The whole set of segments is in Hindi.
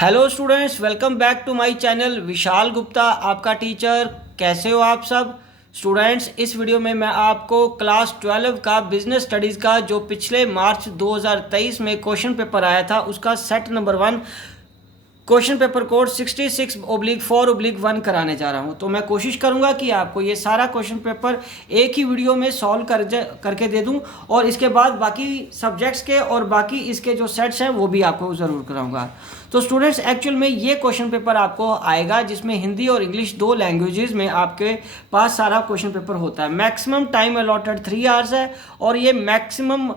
Hello students, welcome back to my channel. Vishal Gupta आपका टीचर। कैसे हो आप सब स्टूडेंट्स? इस वीडियो में मैं आपको क्लास 12 का बिजनेस स्टडीज़ का जो पिछले मार्च 2023 में क्वेश्चन पेपर आया था उसका set number 1 question paper code 66/4/1 कराने जा रहा हूं। तो मैं कोशिश करूंगा कि आपको ये सारा क्वेश्चन पेपर एक ही वीडियो में सॉल्व करके दे दूं और इसके बाद बाकी सब्जेक्ट्स के और बाकी इसके जो सेट्स हैं वो भी आपको ज़रूर कराऊंगा। तो स्टूडेंट्स, एक्चुअल में ये क्वेश्चन पेपर आपको आएगा जिसमें हिंदी और इंग्लिश दो लैंग्वेजेस में आपके पास सारा क्वेश्चन पेपर होता है। मैक्सिमम टाइम अलॉटेड 3 आवर्स है और ये मैक्सिमम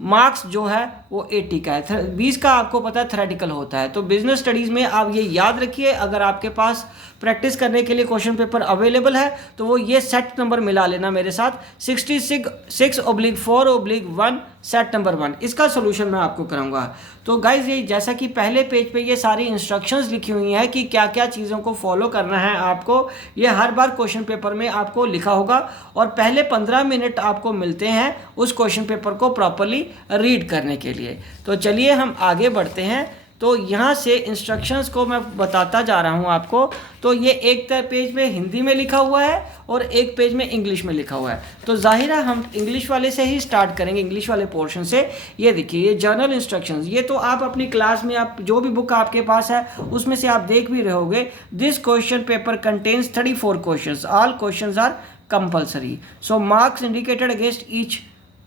मार्क्स जो है वो 80 का है। 20 का आपको पता है थ्योरेटिकल होता है। तो बिजनेस स्टडीज़ में आप ये याद रखिए, अगर आपके पास प्रैक्टिस करने के लिए क्वेश्चन पेपर अवेलेबल है तो वो ये सेट नंबर मिला लेना मेरे साथ 66/4/1 सेट नंबर 1। इसका सोल्यूशन मैं आपको कराऊंगा। तो गाइज, ये जैसा कि पहले पेज पे ये सारी इंस्ट्रक्शंस लिखी हुई हैं कि क्या क्या चीज़ों को फॉलो करना है आपको, ये हर बार क्वेश्चन पेपर में आपको लिखा होगा और पहले 15 मिनट आपको मिलते हैं उस क्वेश्चन पेपर को प्रॉपरली रीड करने के लिए। तो चलिए हम आगे बढ़ते हैं। तो यहाँ से इंस्ट्रक्शंस को मैं बताता जा रहा हूँ आपको। तो ये एक पेज में हिंदी में लिखा हुआ है और एक पेज में इंग्लिश में लिखा हुआ है। तो जाहिर है हम इंग्लिश वाले से ही स्टार्ट करेंगे, इंग्लिश वाले पोर्शन से। ये देखिए, ये जर्नल इंस्ट्रक्शंस, ये तो आप अपनी क्लास में आप जो भी बुक आपके पास है उसमें से आप देख भी रहे होगे। This question paper contains 34 questions. All questions are compulsory, so marks indicated against each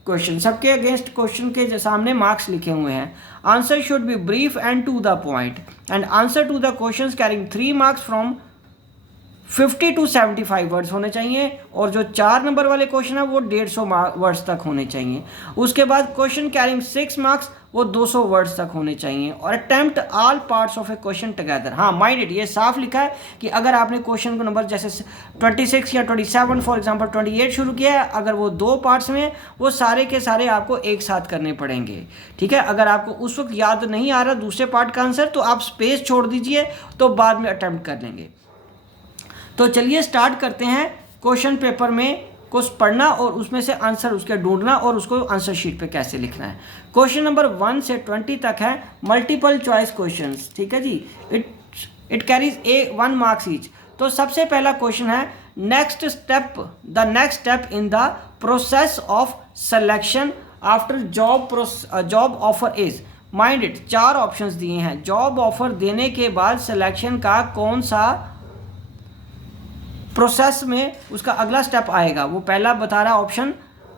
question. सबके अगेंस्ट क्वेश्चन के सामने मार्क्स लिखे हुए हैं। Answer should be brief and to the point and answer to the questions carrying 3 marks from 50 to 75 words होने चाहिए और जो 4 नंबर वाले क्वेश्चन है वो 150 वर्ड्स तक होने चाहिए। उसके बाद क्वेश्चन कैरिंग 6 मार्क्स वो 200 वर्ड्स तक होने चाहिए और attempt all parts of A question together. हाँ, माइंड इट, ये साफ लिखा है कि अगर आपने क्वेश्चन को नंबर जैसे 26 या 27 फॉर एग्जांपल 28 शुरू किया है, अगर वो 2 पार्ट्स में वो सारे के सारे आपको एक साथ करने पड़ेंगे। ठीक है, अगर आपको उस वक्त याद नहीं आ रहा दूसरे पार्ट का आंसर तो आप स्पेस छोड़ दीजिए, तो बाद में अटेम्प्ट कर लेंगे। तो चलिए स्टार्ट करते हैं क्वेश्चन पेपर में कुछ पढ़ना और उसमें से आंसर उसके ढूंढना और उसको आंसर शीट पे कैसे लिखना है। क्वेश्चन नंबर 1 से 20 तक है मल्टीपल चॉइस क्वेश्चंस। ठीक है जी, इट कैरीज 1 मार्क्स ईच। तो सबसे पहला क्वेश्चन है the next step in the process of selection after job offer is. Mind it, 4 options दिए हैं। जॉब ऑफर देने के बाद सिलेक्शन का कौन सा प्रोसेस में उसका अगला स्टेप आएगा, वो पहला बता रहा ऑप्शन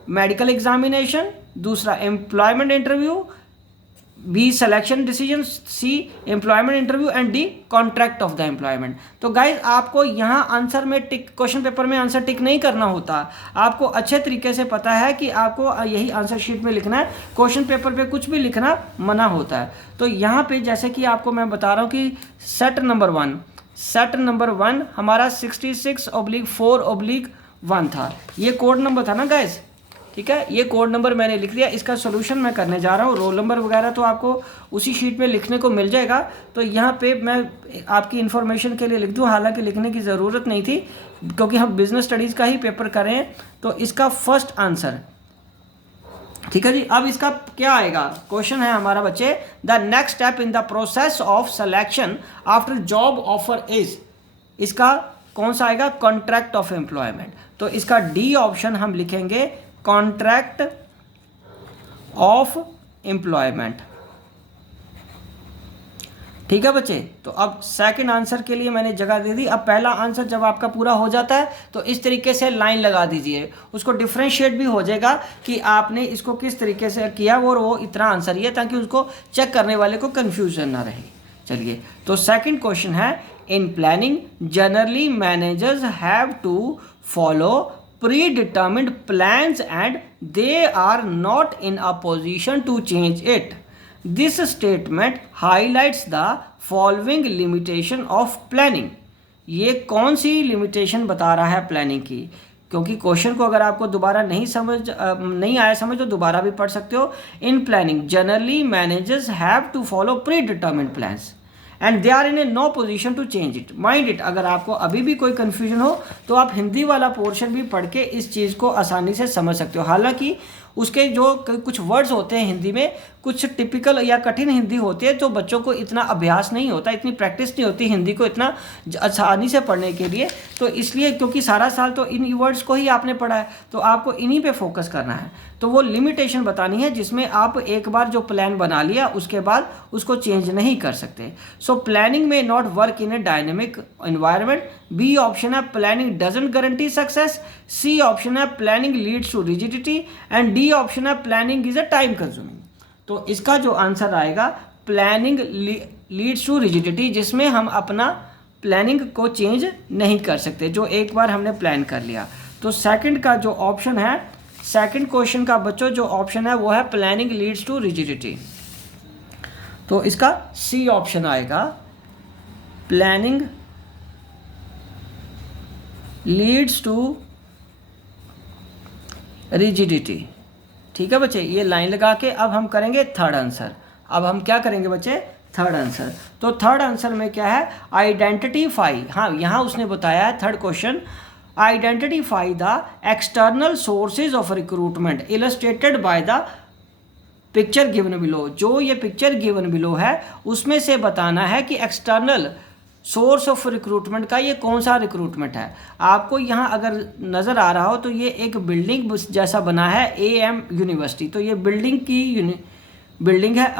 मेडिकल एग्जामिनेशन, दूसरा employment interview, B selection decision, C employment interview and D contract of the employment. तो गाइज, आपको यहाँ आंसर में टिक, क्वेश्चन पेपर में आंसर टिक नहीं करना होता। आपको अच्छे तरीके से पता है कि आपको यही आंसर शीट में लिखना है। क्वेश्चन पेपर पे कुछ भी लिखना मना होता है। तो यहाँ पे जैसे कि आपको मैं बता रहा हूँ कि सेट नंबर 1 हमारा 66/4/1 था। ये कोड नंबर था ना गाइस। ठीक है, ये कोड नंबर मैंने लिख दिया। इसका सोल्यूशन मैं करने जा रहा हूँ। रोल नंबर वगैरह तो आपको उसी शीट पे लिखने को मिल जाएगा। तो यहाँ पे मैं आपकी इन्फॉर्मेशन के लिए लिख दूँ, हालांकि लिखने की ज़रूरत नहीं थी क्योंकि हम बिजनेस स्टडीज़ का ही पेपर कर रहे हैं। तो इसका फर्स्ट आंसर, ठीक है जी। अब इसका क्या आएगा, क्वेश्चन है हमारा बच्चे, the next step in the process of selection after job offer is. इसका कौन सा आएगा, कॉन्ट्रैक्ट ऑफ एम्प्लॉयमेंट। तो इसका डी ऑप्शन हम लिखेंगे, कॉन्ट्रैक्ट ऑफ एम्प्लॉयमेंट। ठीक है बच्चे। तो अब सेकंड आंसर के लिए मैंने जगह दे दी। अब पहला आंसर जब आपका पूरा हो जाता है तो इस तरीके से लाइन लगा दीजिए, उसको डिफ्रेंशिएट भी हो जाएगा कि आपने इसको किस तरीके से किया और वो इतना आंसर ही है, ताकि उसको चेक करने वाले को कन्फ्यूजन ना रहे। चलिए, तो सेकंड क्वेश्चन है, in planning generally managers have to follow predetermined plans and they are not in a position to change it. This statement highlights the following limitation of planning. ये कौन सी लिमिटेशन बता रहा है प्लानिंग की, क्योंकि क्वेश्चन को अगर आपको दोबारा नहीं आया समझ तो दोबारा भी पढ़ सकते हो। In planning generally managers have to follow predetermined plans and they are in a no position to change it. Mind it, अगर आपको अभी भी कोई कन्फ्यूजन हो तो आप हिंदी वाला पोर्शन भी पढ़ के इस चीज़ को आसानी से समझ सकते हो। हालांकि उसके जो कुछ वर्ड्स होते हैं हिंदी में, कुछ टिपिकल या कठिन हिंदी होती है तो बच्चों को इतना अभ्यास नहीं होता, इतनी प्रैक्टिस नहीं होती हिंदी को इतना आसानी से पढ़ने के लिए। तो इसलिए क्योंकि सारा साल तो इन वर्ड्स को ही आपने पढ़ा है तो आपको इन्हीं पे फोकस करना है। तो वो लिमिटेशन बतानी है जिसमें आप एक बार जो प्लान बना लिया उसके बाद उसको चेंज नहीं कर सकते। So planning may not work in a dynamic environment. B option है planning doesn't guarantee success. C option है planning leads to rigidity. And D option है planning is a time consuming. तो इसका जो आंसर आएगा प्लानिंग लीड्स टू रिजिडिटी, जिसमें हम अपना प्लानिंग को चेंज नहीं कर सकते जो एक बार हमने प्लान कर लिया। तो सेकंड का जो ऑप्शन है, सेकंड क्वेश्चन का बच्चों जो ऑप्शन है वो है प्लानिंग लीड्स टू रिजिडिटी। तो इसका सी ऑप्शन आएगा, प्लानिंग लीड्स टू रिजिडिटी। ठीक है बच्चे, ये लाइन लगा के अब हम करेंगे थर्ड आंसर। अब हम क्या करेंगे बच्चे, थर्ड आंसर। तो थर्ड आंसर में क्या है, आइडेंटिफाई। हाँ, यहाँ उसने बताया है third question, identify the external sources of recruitment illustrated by the picture given below. जो ये पिक्चर गिवन बिलो है उसमें से बताना है कि एक्सटर्नल सोर्स ऑफ रिक्रूटमेंट का ये कौन सा रिक्रूटमेंट है। आपको यहाँ अगर नज़र आ रहा हो तो ये एक बिल्डिंग जैसा बना है AM यूनिवर्सिटी। तो ये बिल्डिंग है,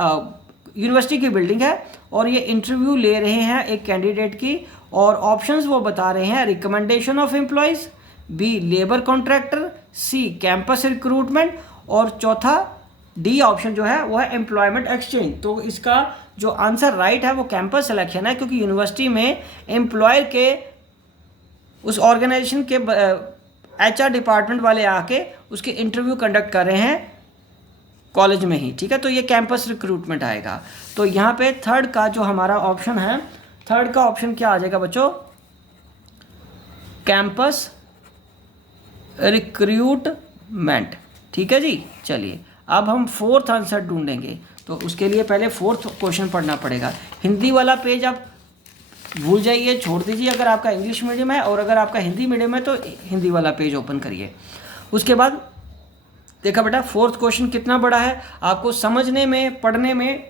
यूनिवर्सिटी की बिल्डिंग है और ये इंटरव्यू ले रहे हैं एक कैंडिडेट की। और ऑप्शंस वो बता रहे हैं, recommendation of employees, B labour contractor, C campus recruitment और चौथा डी ऑप्शन जो है वो है एम्प्लॉयमेंट एक्सचेंज। तो इसका जो आंसर राइट है वो कैंपस सिलेक्शन है, क्योंकि यूनिवर्सिटी में एम्प्लॉयर के उस ऑर्गेनाइजेशन के HR डिपार्टमेंट वाले आके उसके इंटरव्यू कंडक्ट कर रहे हैं कॉलेज में ही। ठीक है, तो ये कैंपस रिक्रूटमेंट आएगा। तो यहाँ पे थर्ड का जो हमारा ऑप्शन है, थर्ड का ऑप्शन क्या आ जाएगा बच्चों, कैंपस रिक्रूटमेंट। ठीक है जी, चलिए अब हम फोर्थ आंसर ढूंढेंगे। तो उसके लिए पहले फोर्थ क्वेश्चन पढ़ना पड़ेगा। हिंदी वाला पेज आप भूल जाइए, छोड़ दीजिए अगर आपका इंग्लिश मीडियम है, और अगर आपका हिंदी मीडियम है तो हिंदी वाला पेज ओपन करिए। उसके बाद देखा बेटा फोर्थ क्वेश्चन कितना बड़ा है, आपको समझने में पढ़ने में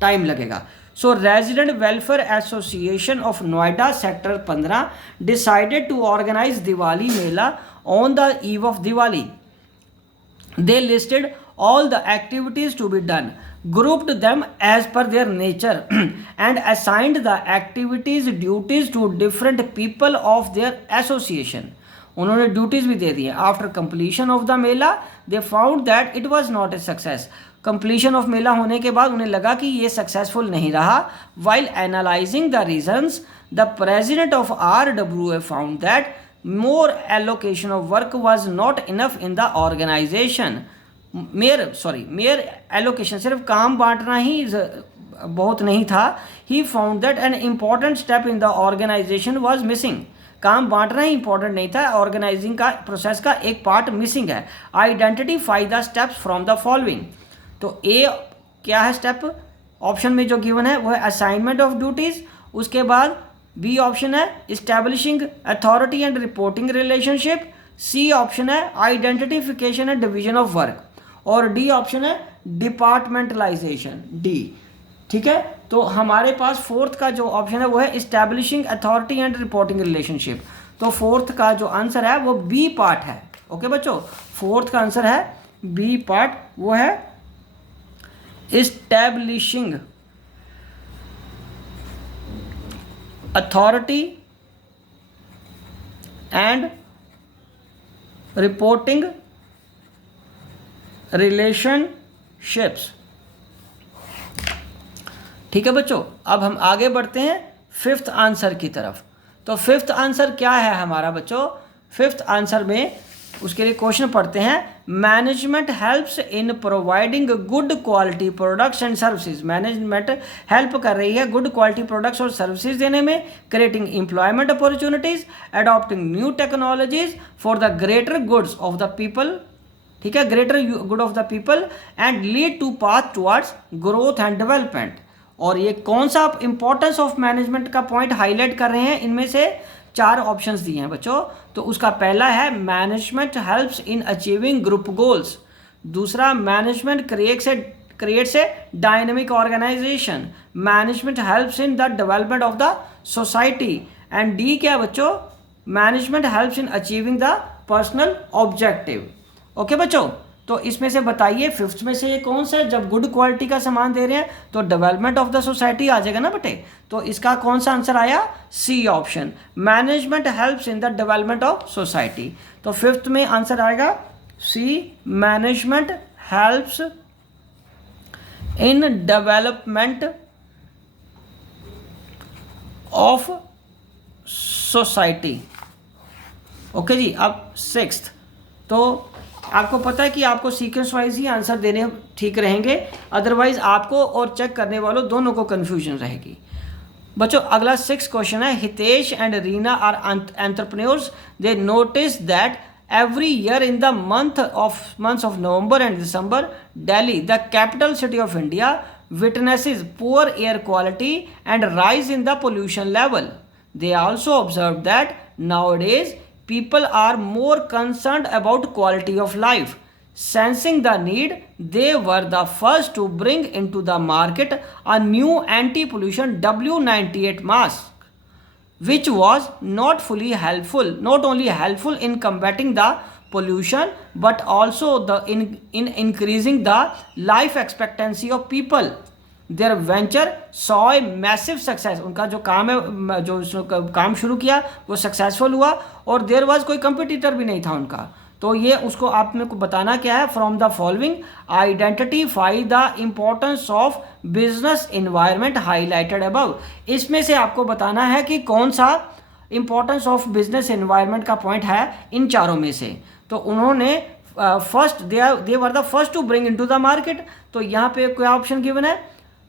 टाइम लगेगा। So resident welfare association of Noida sector 15 decided to organise Diwali mela on the eve of Diwali. They listed all the activities to be done, grouped them as per their nature and assigned the activities duties to different people of their association. उन्होंने ड्यूटीज भी दे दी हैं। After completion of the mela they found that it was not a success. Completion of mela होने के बाद उन्हें लगा कि ये सक्सेसफुल नहीं रहा। While analysing the reasons the president of RWA found that more allocation of work was not enough in the organization. mere allocation, सिर्फ काम बांटना ही बहुत नहीं था। He found that an important step in the organization was missing. काम बांटना ही इंपॉर्टेंट नहीं था, ऑर्गेनाइजिंग का प्रोसेस का एक पार्ट मिसिंग है। Identify the steps from the following. तो ए क्या है स्टेप, ऑप्शन में जो गिवन है वो है असाइनमेंट ऑफ ड्यूटीज। उसके बाद बी ऑप्शन है establishing authority and reporting relationship. C option है identification and division of work. और डी ऑप्शन है डिपार्टमेंटलाइजेशन, डी। ठीक है, तो हमारे पास फोर्थ का जो ऑप्शन है वो है establishing authority and reporting relationship. तो फोर्थ का जो आंसर है वो बी पार्ट है। ओके बच्चों, फोर्थ का आंसर है बी पार्ट, वो है establishing authority and reporting relationships. ठीक है बच्चों, अब हम आगे बढ़ते हैं फिफ्थ आंसर की तरफ। तो फिफ्थ आंसर क्या है हमारा बच्चों, फिफ्थ आंसर में उसके लिए क्वेश्चन पढ़ते हैं। Management helps in providing good quality products and services. Management help कर रही है गुड क्वालिटी प्रोडक्ट्स और सर्विसेज देने में। Creating employment opportunities, adopting new technologies for the greater goods of the people. ठीक है, greater good of the people and lead to path towards growth and development. और ये कौन सा इंपॉर्टेंस ऑफ मैनेजमेंट का पॉइंट हाईलाइट कर रहे हैं, इनमें से 4 ऑप्शंस दिए हैं बच्चों। तो उसका पहला है management helps in achieving group goals. दूसरा management creates creates a dynamic organization. Management helps in the development of the society. And D क्या है बच्चों? Management helps in achieving the personal objective. Okay बच्चों, तो इसमें से बताइए फिफ्थ में से ये कौन सा है? जब गुड क्वालिटी का सामान दे रहे हैं तो डेवलपमेंट ऑफ द सोसाइटी आ जाएगा ना बेटे। तो इसका कौन सा आंसर आया? C option, management helps in the development of society. तो फिफ्थ में आंसर आएगा C, management helps in development of society. Okay जी, अब सिक्स्थ। तो आपको पता है कि आपको सीक्वेंस वाइज ही आंसर देने ठीक रहेंगे, अदरवाइज आपको और चेक करने वालों दोनों को कंफ्यूजन रहेगी। बच्चों अगला सिक्स क्वेश्चन है, Hitesh and Reena are entrepreneurs, they notice that every year in the months of November and December, Delhi, the capital city of India, witnesses poor air quality and rise in the pollution level. They also observed that nowadays people are more concerned about quality of life. Sensing the need, they were the first to bring into the market a new anti-pollution W98 mask, which was not only helpful in combating the pollution but also in increasing the life expectancy of people. Their venture saw a massive success. उनका जो काम है, जो काम शुरू किया वो सक्सेसफुल हुआ और देयर वाज कोई कंपटीटर भी नहीं था उनका। तो ये उसको आपने को बताना क्या है, from the following identify the importance of business environment highlighted above. इसमें से आपको बताना है कि कौन सा इम्पोर्टेंस ऑफ बिजनेस इन्वायरमेंट का पॉइंट है इन चारों में से। तो उन्होंने first they were the first to bring into the market. तो यहाँ पे क्या ऑप्शन गिवन है?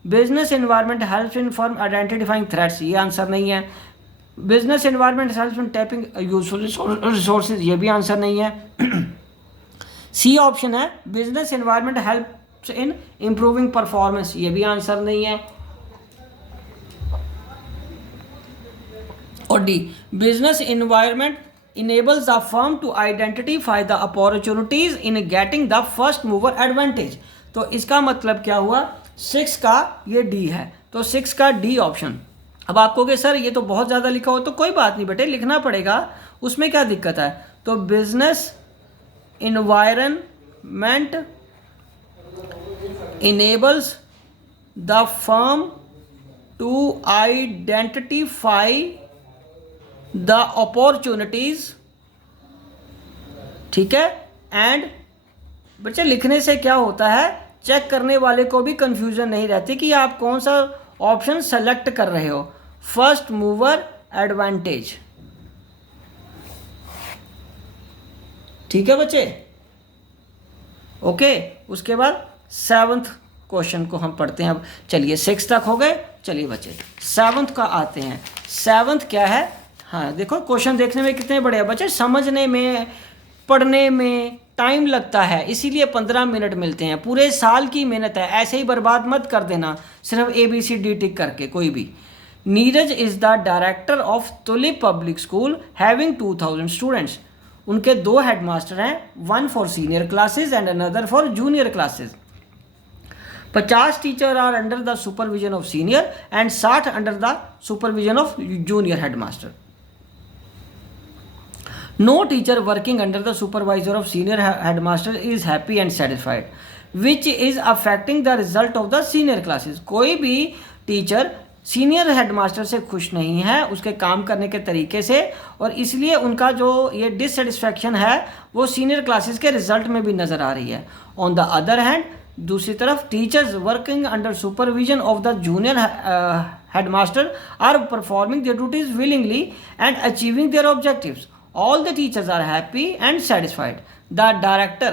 Business environment helps in for identifying threats, ये आंसर नहीं है। Business environment helps in tapping useful resources, ये भी आंसर नहीं है। सी ऑप्शन है, बिजनेस इन्वायरमेंट हेल्प्स इन इंप्रूविंग परफॉर्मेंस, ये भी आंसर नहीं है। और D, business environment enables the firm to identify the opportunities in getting the first mover advantage। तो इसका मतलब क्या हुआ? 6 का ये डी है, तो 6 का डी ऑप्शन। अब आपको कि सर ये तो बहुत ज़्यादा लिखा हो, तो कोई बात नहीं बेटे, लिखना पड़ेगा, उसमें क्या दिक्कत है। तो business environment enables the firm to identify the opportunities, ठीक है। एंड बच्चे लिखने से क्या होता है, चेक करने वाले को भी कंफ्यूजन नहीं रहती कि आप कौन सा ऑप्शन सेलेक्ट कर रहे हो। फर्स्ट मूवर एडवांटेज, ठीक है बच्चे, ओके। उसके बाद 7th क्वेश्चन को हम पढ़ते हैं। अब चलिए 6 तक हो गए, चलिए बच्चे 7th का आते हैं। 7th क्या है? हाँ देखो क्वेश्चन देखने में कितने बड़े हैं बच्चे, समझने में पढ़ने में टाइम लगता है, इसीलिए 15 मिनट मिलते हैं। पूरे साल की मेहनत है, ऐसे ही बर्बाद मत कर देना सिर्फ ABCD टिक करके कोई भी। Neeraj is the director of Tulip public school having 2000 students. उनके 2 हेडमास्टर हैं, 1 for senior classes and another for junior classes. 50 teacher are under the supervision of senior and 60 under the supervision of junior headmaster. No teacher working under the supervisor of senior headmaster is happy and satisfied, which is affecting the result of the senior classes। कोई भी टीचर सीनियर हेडमास्टर से खुश नहीं है उसके काम करने के तरीके से, और इसलिए उनका जो ये डिससेटिस्फैक्शन है वो सीनियर क्लासेस के रिजल्ट में भी नज़र आ रही है। ऑन द अदर हैंड, दूसरी तरफ teachers working under supervision of the junior headmaster are performing their duties willingly and achieving their objectives. All the teachers are happy and satisfied. The director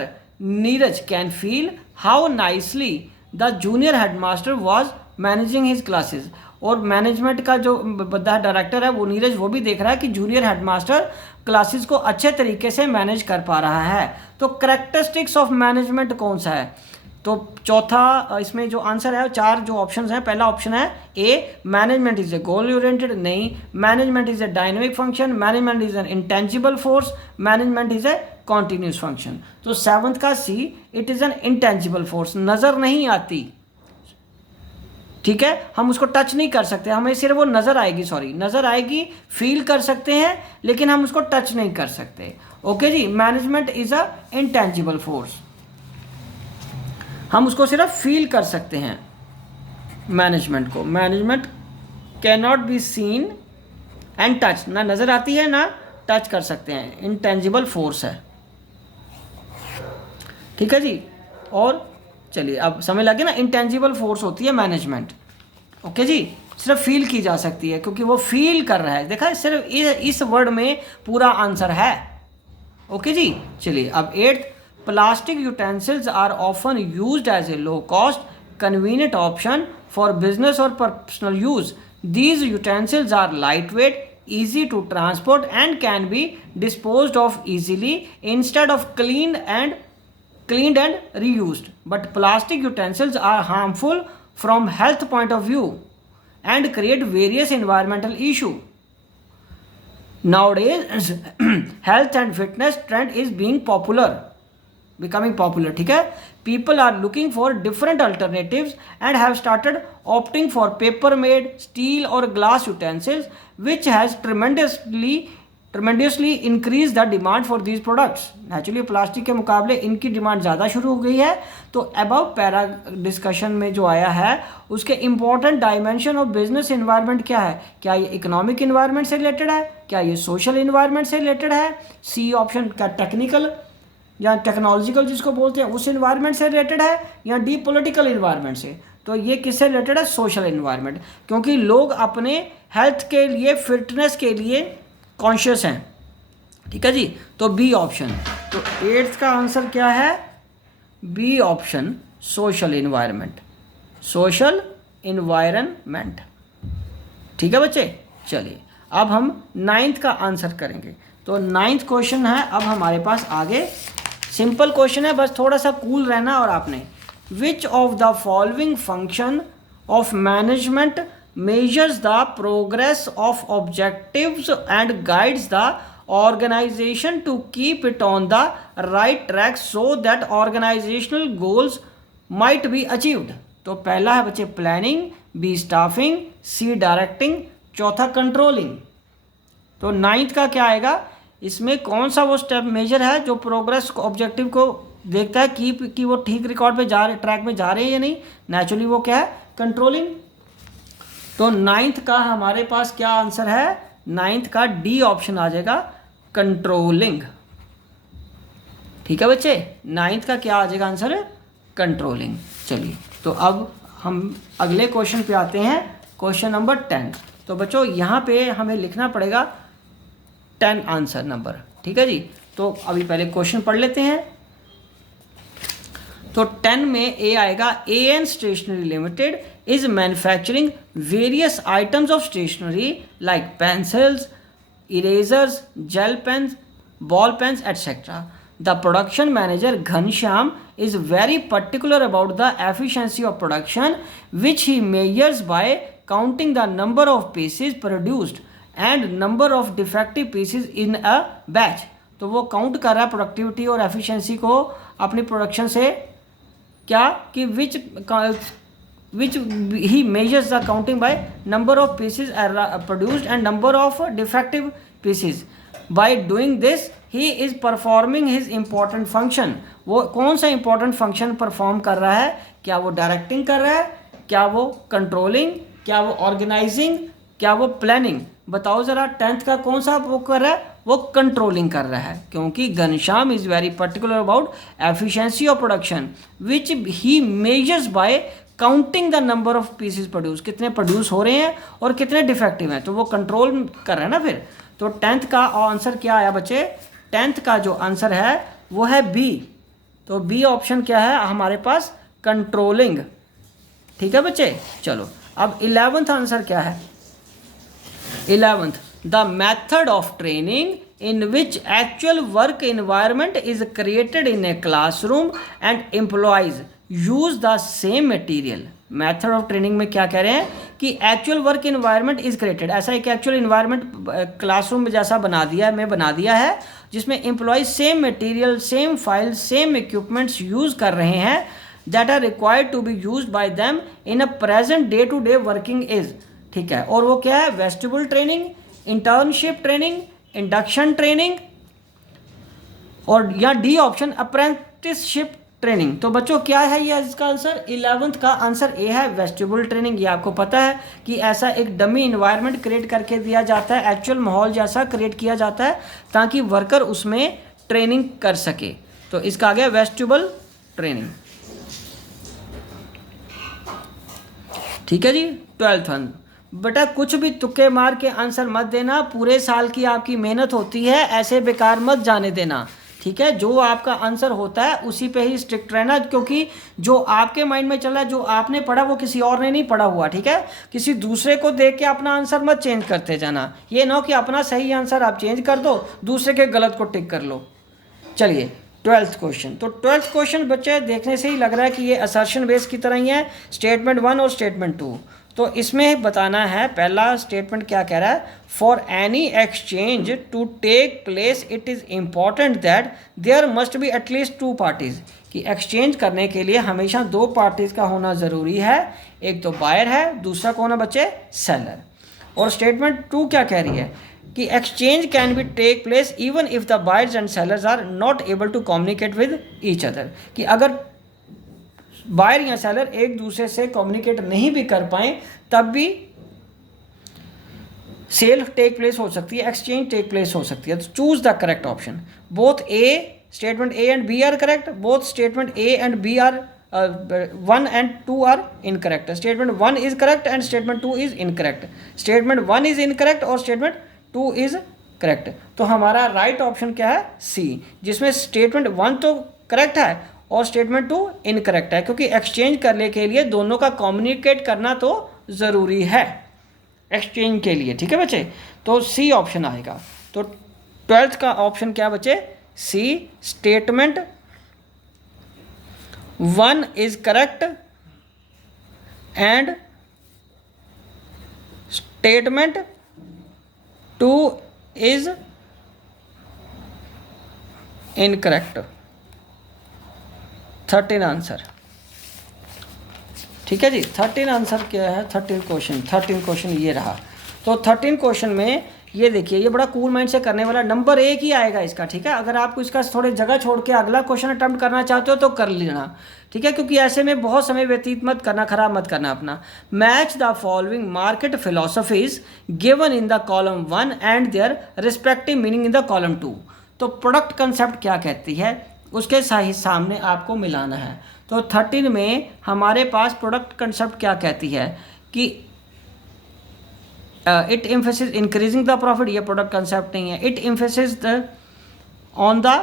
Neeraj can feel how nicely the junior headmaster was managing his classes। और मैनेजमेंट का जो डायरेक्टर है वो नीरज, वो भी देख रहा है कि जूनियर हेडमास्टर क्लासेस को अच्छे तरीके से मैनेज कर पा रहा है। तो करेक्टरिस्टिक्स ऑफ मैनेजमेंट कौन सा है? तो चौथा इसमें जो आंसर है, चार जो ऑप्शन हैं, पहला ऑप्शन है A, management is a goal oriented, नहीं। Management is a dynamic function, management is an intangible force, management is a continuous function. तो सेवंथ का C, it is an intangible force, नजर नहीं आती, ठीक है, हम उसको टच नहीं कर सकते, हमें सिर्फ वो नजर आएगी, सॉरी नजर आएगी, फील कर सकते हैं, लेकिन हम उसको टच नहीं कर सकते। Okay ji, management is a intangible force, हम उसको सिर्फ फील कर सकते हैं मैनेजमेंट को। Management can not be seen and touch, ना नजर आती है ना टच कर सकते हैं, इंटेंजिबल फोर्स है, ठीक है जी। और चलिए अब समझ लगे ना, इंटेंजिबल फोर्स होती है मैनेजमेंट। ओके जी, सिर्फ फील की जा सकती है क्योंकि वो फील कर रहा है, देखा है, सिर्फ इस वर्ड में पूरा आंसर है। ओके जी, चलिए अब eighth, plastic utensils are often used as a low cost convenient option for business और personal use. These utensils are light weight, easy to transport and can be disposed of easily instead of cleaned and reused. But plastic utensils are harmful from health point of view and create various environmental issue. Nowadays health and fitness trend is becoming popular, ठीक है। People are looking for different alternatives and have started opting for paper made, steel or glass utensils, which has tremendously increased the demand for these products. Naturally plastic के मुकाबले इनकी डिमांड ज़्यादा शुरू हो गई है। तो अबव पैरा डिस्कशन में जो आया है उसके important dimension of business environment क्या है, क्या ये इकोनॉमिक इन्वायरमेंट से रिलेटेड है, क्या ये सोशल इन्वायरमेंट से रिलेटेड है, सी ऑप्शन का टेक्निकल या टेक्नोलॉजिकल जिसको बोलते हैं उस इन्वायरमेंट से रिलेटेड है, या डी पॉलिटिकल इन्वायरमेंट से। तो ये किससे रिलेटेड है, सोशल इन्वायरमेंट, क्योंकि लोग अपने हेल्थ के लिए, फिटनेस के लिए कॉन्शियस हैं, ठीक है जी। तो बी ऑप्शन, तो एट्थ का आंसर क्या है, B option, social environment, social environment, ठीक है बच्चे। चलिए अब हम नाइन्थ का आंसर करेंगे। तो नाइन्थ क्वेश्चन है अब हमारे पास आगे, सिंपल क्वेश्चन है, बस थोड़ा सा कूल रहना। और आपने, विच of the following function of management measures the progress of objectives and guides the organization to keep it on the right track so that organizational goals might be achieved। तो पहला है बच्चे प्लानिंग, बी स्टाफिंग, सी डायरेक्टिंग, चौथा कंट्रोलिंग। तो नाइन्थ का क्या आएगा, इसमें कौन सा वो स्टेप मेजर है जो प्रोग्रेस ऑब्जेक्टिव को देखता है कि वो ठीक रिकॉर्ड पे जा रहे, ट्रैक में जा रहे हैं या नहीं। नेचुरली वो क्या है, कंट्रोलिंग। तो नाइन्थ का हमारे पास क्या आंसर है, नाइन्थ का डी ऑप्शन आ जाएगा, कंट्रोलिंग, ठीक है बच्चे। नाइन्थ का क्या आ जाएगा आंसर, कंट्रोलिंग। चलिए तो अब हम अगले क्वेश्चन पे आते हैं, क्वेश्चन नंबर 10। तो बच्चों यहाँ पे हमें लिखना पड़ेगा 10 आंसर नंबर, ठीक है जी। तो अभी पहले क्वेश्चन पढ़ लेते हैं। तो 10 में ए आएगा, AN stationery limited is manufacturing various items of stationery like pencils, erasers, gel pens, ball pens, etc. The production manager Ghanshyam is very particular about the efficiency of production, which he measures by counting the number of pieces produced and number of defective pieces in a batch। तो वो काउंट कर रहा है प्रोडक्टिविटी और एफिशिएंसी को अपनी प्रोडक्शन से, क्या कि which he measures the counting by number of pieces produced and number of defective pieces। By doing this he is performing his important function। वो कौन सा important function परफॉर्म कर रहा है, क्या वो डायरेक्टिंग कर रहा है, क्या वो कंट्रोलिंग, क्या वो ऑर्गेनाइजिंग, क्या वो प्लानिंग। बताओ ज़रा, 10th का कौन सा वो कर रहा है, वो कंट्रोलिंग कर रहा है, क्योंकि Ghanshyam is very particular about efficiency of production which he measures bye counting the number of pieces produce, कितने प्रोड्यूस हो रहे हैं और कितने डिफेक्टिव हैं, तो वो कंट्रोल कर रहा है ना फिर। तो 10th का आंसर क्या आया बच्चे, 10th का जो आंसर है वो है बी। तो बी ऑप्शन क्या है हमारे पास, कंट्रोलिंग, ठीक है बच्चे। चलो अब 11th आंसर क्या है, 11th, the method of training in which actual work environment is created in a classroom and employees use the same material. Method of training में क्या कह रहे हैं कि actual work environment is created, ऐसा एक एक्चुअल इन्वायरमेंट क्लासरूम में जैसा बना दिया है जिसमें employ same material, same file, same equipments use कर रहे हैं that are required to be use by them in a present day to day working is. ठीक है, और वो क्या है? Vestibule training, internship training, induction training, और या डी ऑप्शन अप्रेंटिसशिप ट्रेनिंग। तो बच्चों क्या है ये इसका आंसर? 11th का आंसर ए है वेस्टिबुल ट्रेनिंग। ये आपको पता है कि ऐसा एक डमी इन्वायरमेंट क्रिएट करके दिया जाता है, एक्चुअल माहौल जैसा क्रिएट किया जाता है ताकि वर्कर उसमें ट्रेनिंग कर सके। तो इसका आ गया वेस्टिबुल ट्रेनिंग। ठीक है जी। 12th वन, बेटा कुछ भी तुक्के मार के आंसर मत देना, पूरे साल की आपकी मेहनत होती है, ऐसे बेकार मत जाने देना। ठीक है, जो आपका आंसर होता है उसी पे ही स्ट्रिक्ट रहना, क्योंकि जो आपके माइंड में चल रहा है, जो आपने पढ़ा वो किसी और ने नहीं पढ़ा हुआ। ठीक है, किसी दूसरे को देख के अपना आंसर मत चेंज करते जाना। ये ना हो कि अपना सही आंसर आप चेंज कर दो, दूसरे के गलत को टिक कर लो। चलिए 12th क्वेश्चन। तो 12th क्वेश्चन बच्चे देखने से ही लग रहा है कि ये असर्शन बेस की तरह ही है, स्टेटमेंट 1 और स्टेटमेंट 2। तो इसमें बताना है, पहला स्टेटमेंट क्या कह रहा है? For any exchange to take place it is important that there must be at least 2 parties. कि एक्सचेंज करने के लिए हमेशा 2 पार्टीज़ का होना ज़रूरी है, एक तो बायर है, दूसरा कौन है बच्चे? सेलर। और स्टेटमेंट 2 क्या कह रही है कि exchange can be take place even if the buyers and sellers are not able to communicate with each other. कि अगर बायर या सेलर एक दूसरे से कम्युनिकेट नहीं भी कर पाए तब भी सेल टेक प्लेस हो सकती है, एक्सचेंज टेक प्लेस हो सकती है। तो choose the correct option. Both a statement A and B are correct, both statement A and B are 1 and 2 are incorrect. Statement 1 is correct and statement 2 is incorrect. Statement 1 is incorrect और statement 2 is correct. तो हमारा राइट ऑप्शन क्या है? सी, जिसमें स्टेटमेंट 1 तो करेक्ट है और स्टेटमेंट 2 इनकरेक्ट है, क्योंकि एक्सचेंज करने के लिए दोनों का कम्युनिकेट करना तो ज़रूरी है एक्सचेंज के लिए। ठीक है बच्चे, तो सी ऑप्शन आएगा। तो 12th का ऑप्शन क्या बच्चे? C, statement 1 is correct and statement 2 is incorrect। 13 answer. ठीक है जी, 13 आंसर क्या है? 13 क्वेश्चन ये रहा। तो 13 क्वेश्चन में ये देखिए, ये बड़ा कूल माइंड से करने वाला, नंबर 1 ही आएगा इसका। ठीक है, अगर आपको इसका थोड़ी जगह छोड़ के अगला क्वेश्चन अटेम्प्ट करना चाहते हो तो कर लेना। ठीक है, क्योंकि ऐसे में बहुत समय व्यतीत मत करना, खराब मत करना अपना। Match the following market philosophies given in the column 1 and their respective meaning in the column 2। तो प्रोडक्ट कंसेप्ट क्या कहती है उसके सही सामने आपको मिलाना है। तो 13 में हमारे पास प्रोडक्ट कंसेप्ट क्या कहती है कि it emphasis increasing the profit, ये प्रोडक्ट कंसेप्ट नहीं है। It emphasis the on the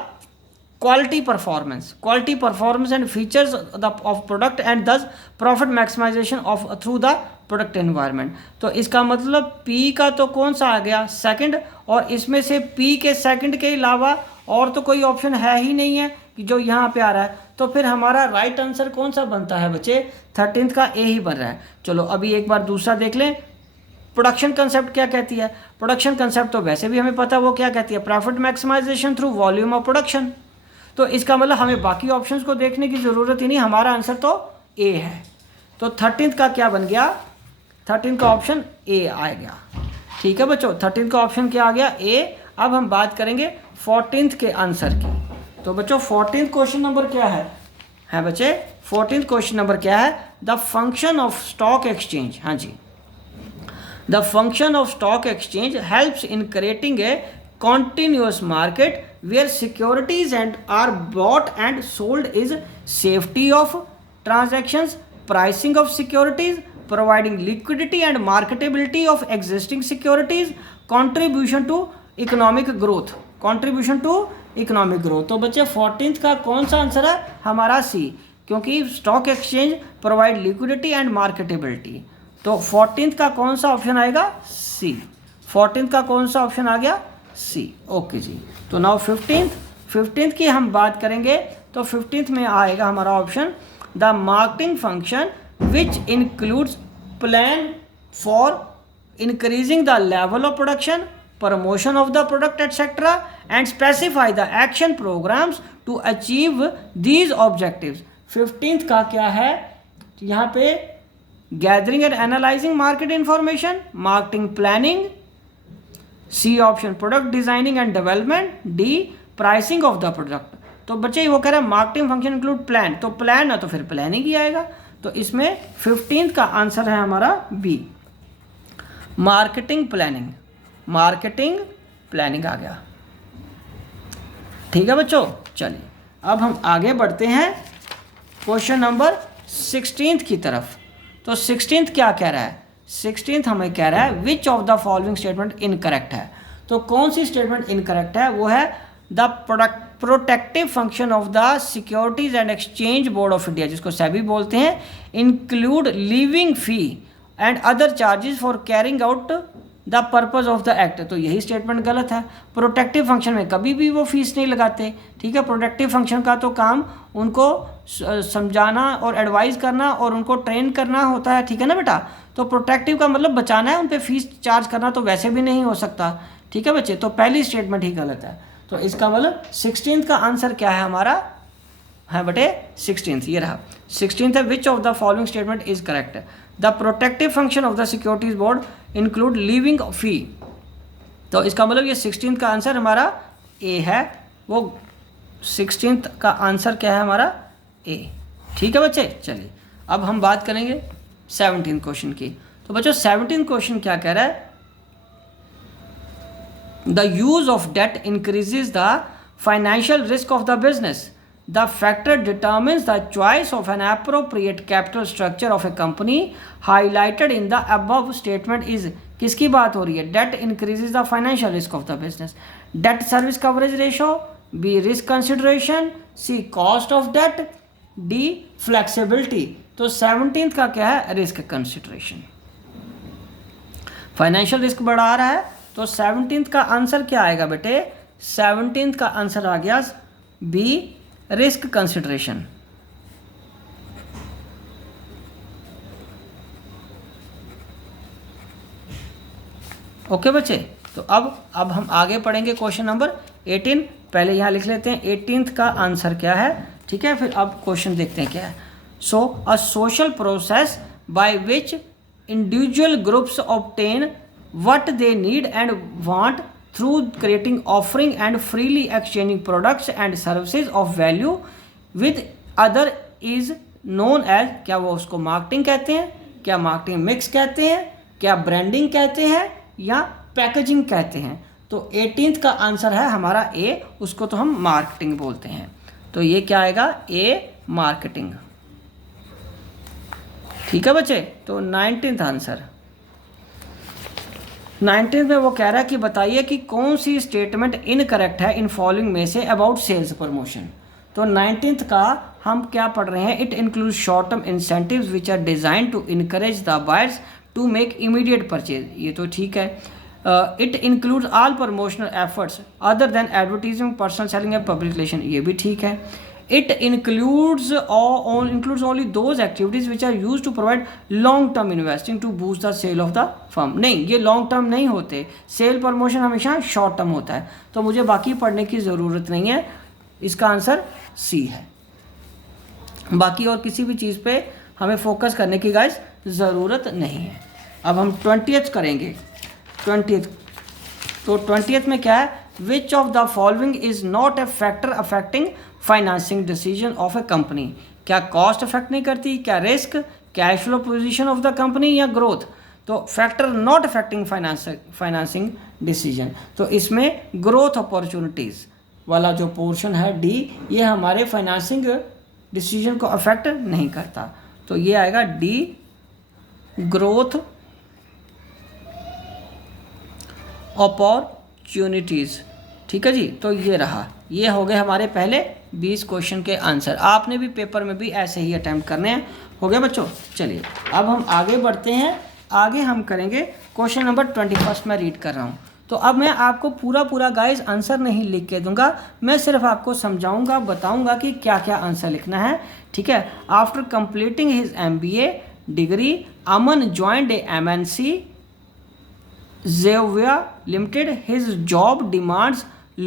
quality performance and features of product and thus profit maximisation of through the product environment. तो इसका मतलब पी का तो कौन सा आ गया? सेकंड। और इसमें से पी के सेकंड के अलावा और तो कोई ऑप्शन है ही नहीं है कि जो यहाँ पे आ रहा है। तो फिर हमारा राइट आंसर कौन सा बनता है बच्चे? 13th का ए ही बन रहा है। चलो अभी एक बार दूसरा देख लें। प्रोडक्शन कंसेप्ट क्या कहती है? प्रोडक्शन कंसेप्ट तो वैसे भी हमें पता है वो क्या कहती है, profit maximisation through volume of production. तो इसका मतलब हमें बाकी ऑप्शंस को देखने की ज़रूरत ही नहीं, हमारा आंसर तो ए है। तो 13th का क्या बन गया? 13th का ऑप्शन ए आ गया। ठीक है बच्चों, 13th का ऑप्शन क्या आ गया? ए। अब हम बात करेंगे 14th के आंसर की। तो बच्चों 14th क्वेश्चन नंबर क्या है बच्चे? 14th क्वेश्चन नंबर क्या है? The function of stock exchange. हाँ जी, the function of stock exchange helps in creating a continuous market where securities and are bought and sold is safety of transactions, pricing of securities, providing liquidity and marketability of existing securities, contribution to economic growth, तो बच्चे 14th का कौन सा आंसर है? हमारा सी, क्योंकि stock exchange provide liquidity and marketability. तो 14th का कौन सा ऑप्शन आएगा? सी। 14th का कौन सा ऑप्शन आ गया? सी। ओके जी। तो नाउ 15th की हम बात करेंगे। तो 15th में आएगा हमारा option the marketing function which includes plan for increasing the level of production, promotion of the product, etc., and specify the action programs to achieve these objectives. 15th का क्या है यहाँ पे? gathering and analyzing market information, marketing planning. C option product designing and development. D pricing of the product. तो बच्चे वो कह रहे हैं मार्केटिंग फंक्शन इंक्लूड प्लान, तो प्लान है तो फिर प्लानिंग ही आएगा, तो इसमें 15th का आंसर है हमारा B, marketing planning. Marketing planning आ गया। ठीक है बच्चों, चलिए अब हम आगे बढ़ते हैं क्वेश्चन नंबर 16 की तरफ। तो 16 क्या कह रहा है? 16 हमें कह रहा है which of the following statement incorrect है। तो कौन सी स्टेटमेंट इनकरेक्ट है? वो है the protective function of the securities and exchange board of India, जिसको सेबी बोलते हैं, include levying fee and other charges for carrying out the purpose of the act. तो यही स्टेटमेंट गलत है। प्रोटेक्टिव फंक्शन में कभी भी वो फीस नहीं लगाते। ठीक है, प्रोटेक्टिव फंक्शन का तो काम उनको समझाना और एडवाइस करना और उनको ट्रेन करना होता है। ठीक है ना बेटा, तो प्रोटेक्टिव का मतलब बचाना है, उन पर फीस चार्ज करना तो वैसे भी नहीं हो सकता। ठीक है बच्चे, तो पहली स्टेटमेंट ही गलत है। तो इसका मतलब 16 का आंसर क्या है हमारा? है बटे 16, ये रहा 16 है। Which of the following statement is correct? The protective function of the securities board include levying fee. तो इसका मतलब ये 16 का आंसर हमारा ए है। वो 16 का आंसर क्या है हमारा? ए। ठीक है बच्चे, चलिए अब हम बात करेंगे 17 क्वेश्चन की। तो बच्चों 17 क्वेश्चन क्या कह रहा है? The use of debt increases the financial risk of the business. The factor determines the choice of an appropriate capital structure of a company highlighted in the above statement is। किसकी बात हो रही है? Debt increases the financial risk of the business. Debt service coverage ratio, B risk consideration, C cost of debt, D flexibility। तो 17th का क्या है? Risk consideration. फाइनेंशियल रिस्क बढ़ा रहा है, तो 17th का आंसर क्या आएगा बेटे? 17th का आंसर आ गया बी, रिस्क कंसिडरेशन। ओके बच्चे, तो अब हम आगे पढ़ेंगे क्वेश्चन नंबर 18। पहले यहाँ लिख लेते हैं 18th का आंसर क्या है। ठीक है, फिर अब क्वेश्चन देखते हैं क्या है। So a social process by which individual groups obtain what they need and want through creating, offering and freely exchanging products and services of value with other is known as। क्या वो उसको मार्केटिंग कहते हैं? क्या मार्केटिंग मिक्स कहते हैं? क्या ब्रांडिंग कहते हैं? या पैकेजिंग कहते हैं? तो 18th का आंसर है हमारा ए, उसको तो हम मार्केटिंग बोलते हैं। तो ये क्या आएगा? ए मार्केटिंग। ठीक है बच्चे, तो 19th आंसर। 19th में वो कह रहा है कि बताइए कि कौन सी स्टेटमेंट इनकरेक्ट है इन फॉलोइंग में से अबाउट सेल्स प्रमोशन। तो 19th का हम क्या पढ़ रहे हैं? It include short term incentives which are design to encourage the buyers to make immediate purchase. ये तो ठीक है। It includes all promotional efforts other than advertising, personal selling and public relation. ये भी ठीक है। It includes only those activities which are used to provide long term investing to boost the sale of the firm। नहीं, ये लॉन्ग टर्म नहीं होते। सेल प्रमोशन हमेशा शॉर्ट टर्म होता है। तो मुझे बाकी पढ़ने की ज़रूरत नहीं है। इसका आंसर सी है। बाकी और किसी भी चीज़ पे हमें फोकस करने की गाइस ज़रूरत नहीं है। अब हम 20th करेंगे। 20th, तो 20th में क्या है? Which of the following is not a factor affecting financing decision of A company. क्या कॉस्ट अफेक्ट नहीं करती? क्या risk, cash flow position of the company, या ग्रोथ? तो factor not affecting financing decision, तो इसमें ग्रोथ अपॉर्चुनिटीज़ वाला जो पोर्शन है डी, ये हमारे फाइनेंसिंग डिसीजन को अफेक्ट नहीं करता। तो ये आएगा डी, ग्रोथ अपॉर्चुनिटीज़। ठीक है जी, तो ये रहा, ये हो गए हमारे पहले 20 क्वेश्चन के आंसर। आपने भी पेपर में भी ऐसे ही अटैम्प्ट करने हैं। हो गया बच्चों? चलिए अब हम आगे बढ़ते हैं। आगे हम करेंगे क्वेश्चन नंबर 21 में रीड कर रहा हूँ। तो अब मैं आपको पूरा पूरा गाइस आंसर नहीं लिख के दूंगा, मैं सिर्फ आपको समझाऊंगा, बताऊंगा कि क्या क्या आंसर लिखना है, ठीक है। After completing his MBA degree, Aman joined a MNC Xavier Limited. His job demands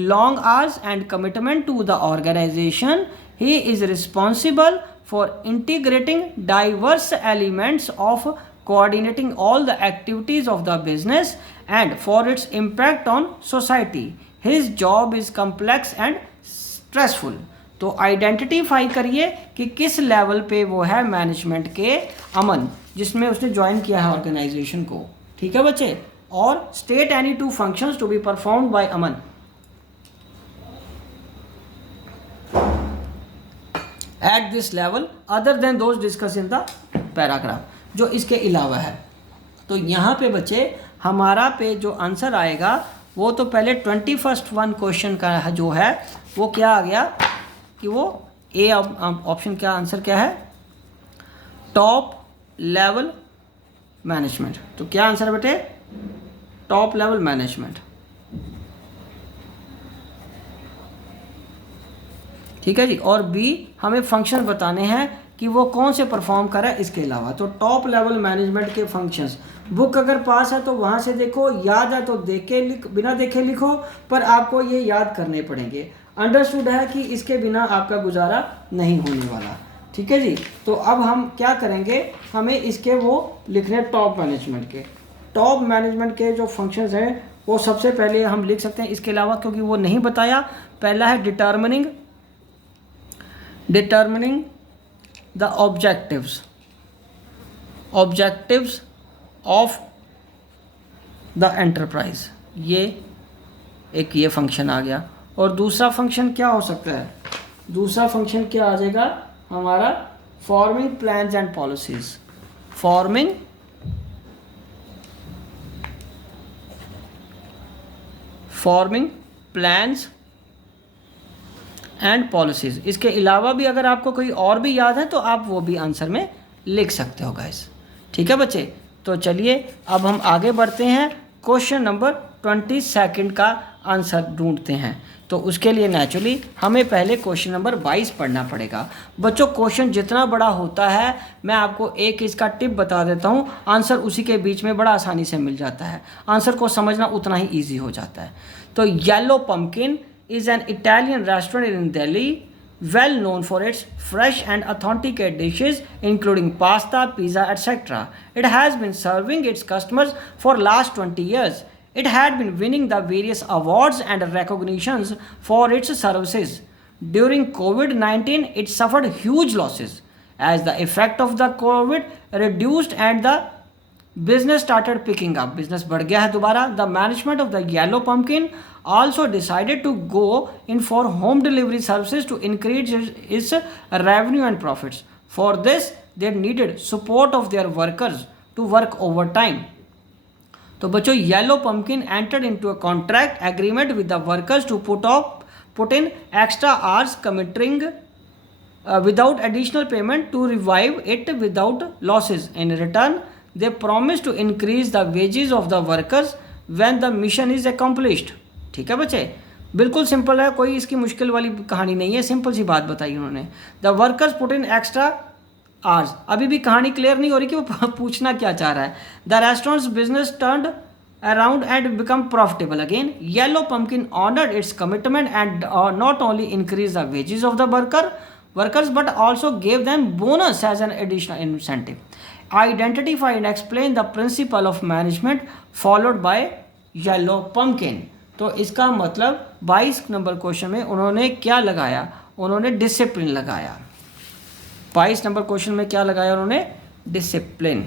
long hours and commitment to the organization. He is responsible for integrating diverse elements of coordinating all the activities of the business and for its impact on society. His job is complex and stressful. तो आइडेंटिफाई करिए कि किस लेवल पे वो है मैनेजमेंट के, अमन जिसमें उसने ज्वाइन किया है ऑर्गेनाइजेशन को, ठीक है बच्चे। और state any two functions to be performed by Aman. At this level other than those discuss in the paragraph, जो इसके अलावा है। तो यहाँ पे बच्चे हमारा पे जो आंसर आएगा वो तो पहले 21st वन क्वेश्चन का जो है वो क्या आ गया कि वो ए ऑप्शन का आंसर क्या है, टॉप लेवल मैनेजमेंट। तो क्या आंसर है बेटे, टॉप लेवल मैनेजमेंट, ठीक है जी। और बी हमें फंक्शन बताने हैं कि वो कौन से परफॉर्म कर रहा है इसके अलावा। तो टॉप लेवल मैनेजमेंट के फंक्शंस, बुक अगर पास है तो वहाँ से देखो, याद है तो देख के बिना देखे लिखो, पर आपको ये याद करने पड़ेंगे। अंडरस्टूड है कि इसके बिना आपका गुजारा नहीं होने वाला, ठीक है जी। तो अब हम क्या करेंगे, हमें इसके वो लिखने टॉप मैनेजमेंट के, टॉप मैनेजमेंट के जो फंक्शंस हैं वो सबसे पहले हम लिख सकते हैं इसके अलावा, क्योंकि वो नहीं बताया। पहला है determining the objectives of the enterprise, ये एक ये फंक्शन आ गया। और दूसरा फंक्शन क्या हो सकता है, दूसरा फंक्शन क्या आ जाएगा हमारा, forming plans and policies, forming plans and policies. इसके अलावा भी अगर आपको कोई और भी याद है तो आप वो भी आंसर में लिख सकते हो गाइस, ठीक है बच्चे। तो चलिए अब हम आगे बढ़ते हैं, क्वेश्चन नंबर 22 का आंसर ढूंढते हैं। तो उसके लिए नेचुरली हमें पहले क्वेश्चन नंबर 22 पढ़ना पड़ेगा। बच्चों क्वेश्चन जितना बड़ा होता है, मैं आपको एक इसका टिप बता देता हूँ, आंसर उसी के बीच में बड़ा आसानी से मिल जाता है, आंसर को समझना उतना ही ईजी हो जाता है। तो yellow pumpkin is an Italian restaurant in Delhi, well known for its fresh and authentic dishes including pasta, pizza, etc. It has been serving its customers for last 20 years. It had been winning the various awards and recognitions for its services. During COVID-19, it suffered huge losses as the effect of the COVID reduced and the business started picking up. Business बढ़ गया है दोबारा. The management of the Yellow Pumpkin also decided to go in for home delivery services to increase its revenue and profits. For this, they needed support of their workers to work overtime. तो बच्चों yellow pumpkin entered into a contract agreement with the workers to put in extra hours committing without additional payment to revive it without losses. In return, they promised to increase the wages of the workers when the mission is accomplished. ठीक है बच्चे, बिल्कुल सिंपल है, कोई इसकी मुश्किल वाली कहानी नहीं है, सिंपल सी बात बताई उन्होंने। The workers put in extra hours, अभी भी कहानी क्लियर नहीं हो रही कि वो पूछना क्या चाह रहा है। The restaurants business turned around and become profitable again. Yellow Pumpkin honored its commitment and not only increased the wages of the workers but also gave them bonus as an additional incentive. Identify and explain the principle of management followed by Yellow Pumpkin. तो इसका मतलब 22 नंबर क्वेश्चन में उन्होंने क्या लगाया, उन्होंने डिसिप्लिन लगाया। 22 नंबर क्वेश्चन में क्या लगाया उन्होंने, डिसिप्लिन,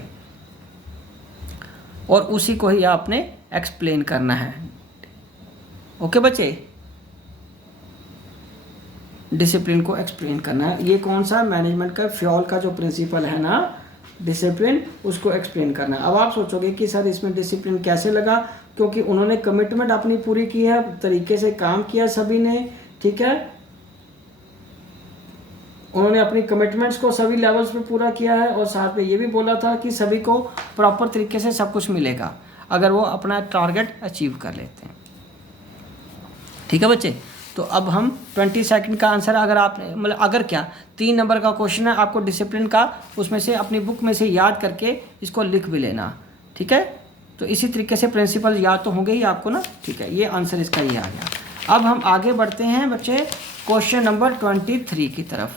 और उसी को ही आपने एक्सप्लेन करना है। ओके बच्चे, डिसिप्लिन को एक्सप्लेन करना है। ये कौन सा मैनेजमेंट का फ्योल का जो प्रिंसिपल है ना, डिसिप्लिन, उसको एक्सप्लेन करना है। अब आप सोचोगे कि सर इसमें डिसिप्लिन कैसे लगा, क्योंकि उन्होंने कमिटमेंट अपनी पूरी की है, तरीके से काम किया सभी ने, ठीक है, उन्होंने अपनी कमिटमेंट्स को सभी लेवल्स पे पूरा किया है और साथ में ये भी बोला था कि सभी को प्रॉपर तरीके से सब कुछ मिलेगा। अगर वो अपना टारगेट अचीव कर लेते हैं। ठीक है बच्चे, तो अब हम 20 सेकंड का आंसर अगर आप मतलब अगर क्या 3 नंबर का क्वेश्चन है आपको डिसिप्लिन का, उसमें से अपनी बुक में से याद करके इसको लिख भी लेना। ठीक है, तो इसी तरीके से प्रिंसिपल याद तो होंगे ही आपको ना। ठीक है, ये आंसर इसका ये आ गया। अब हम आगे बढ़ते हैं बच्चे क्वेश्चन नंबर 23 की तरफ।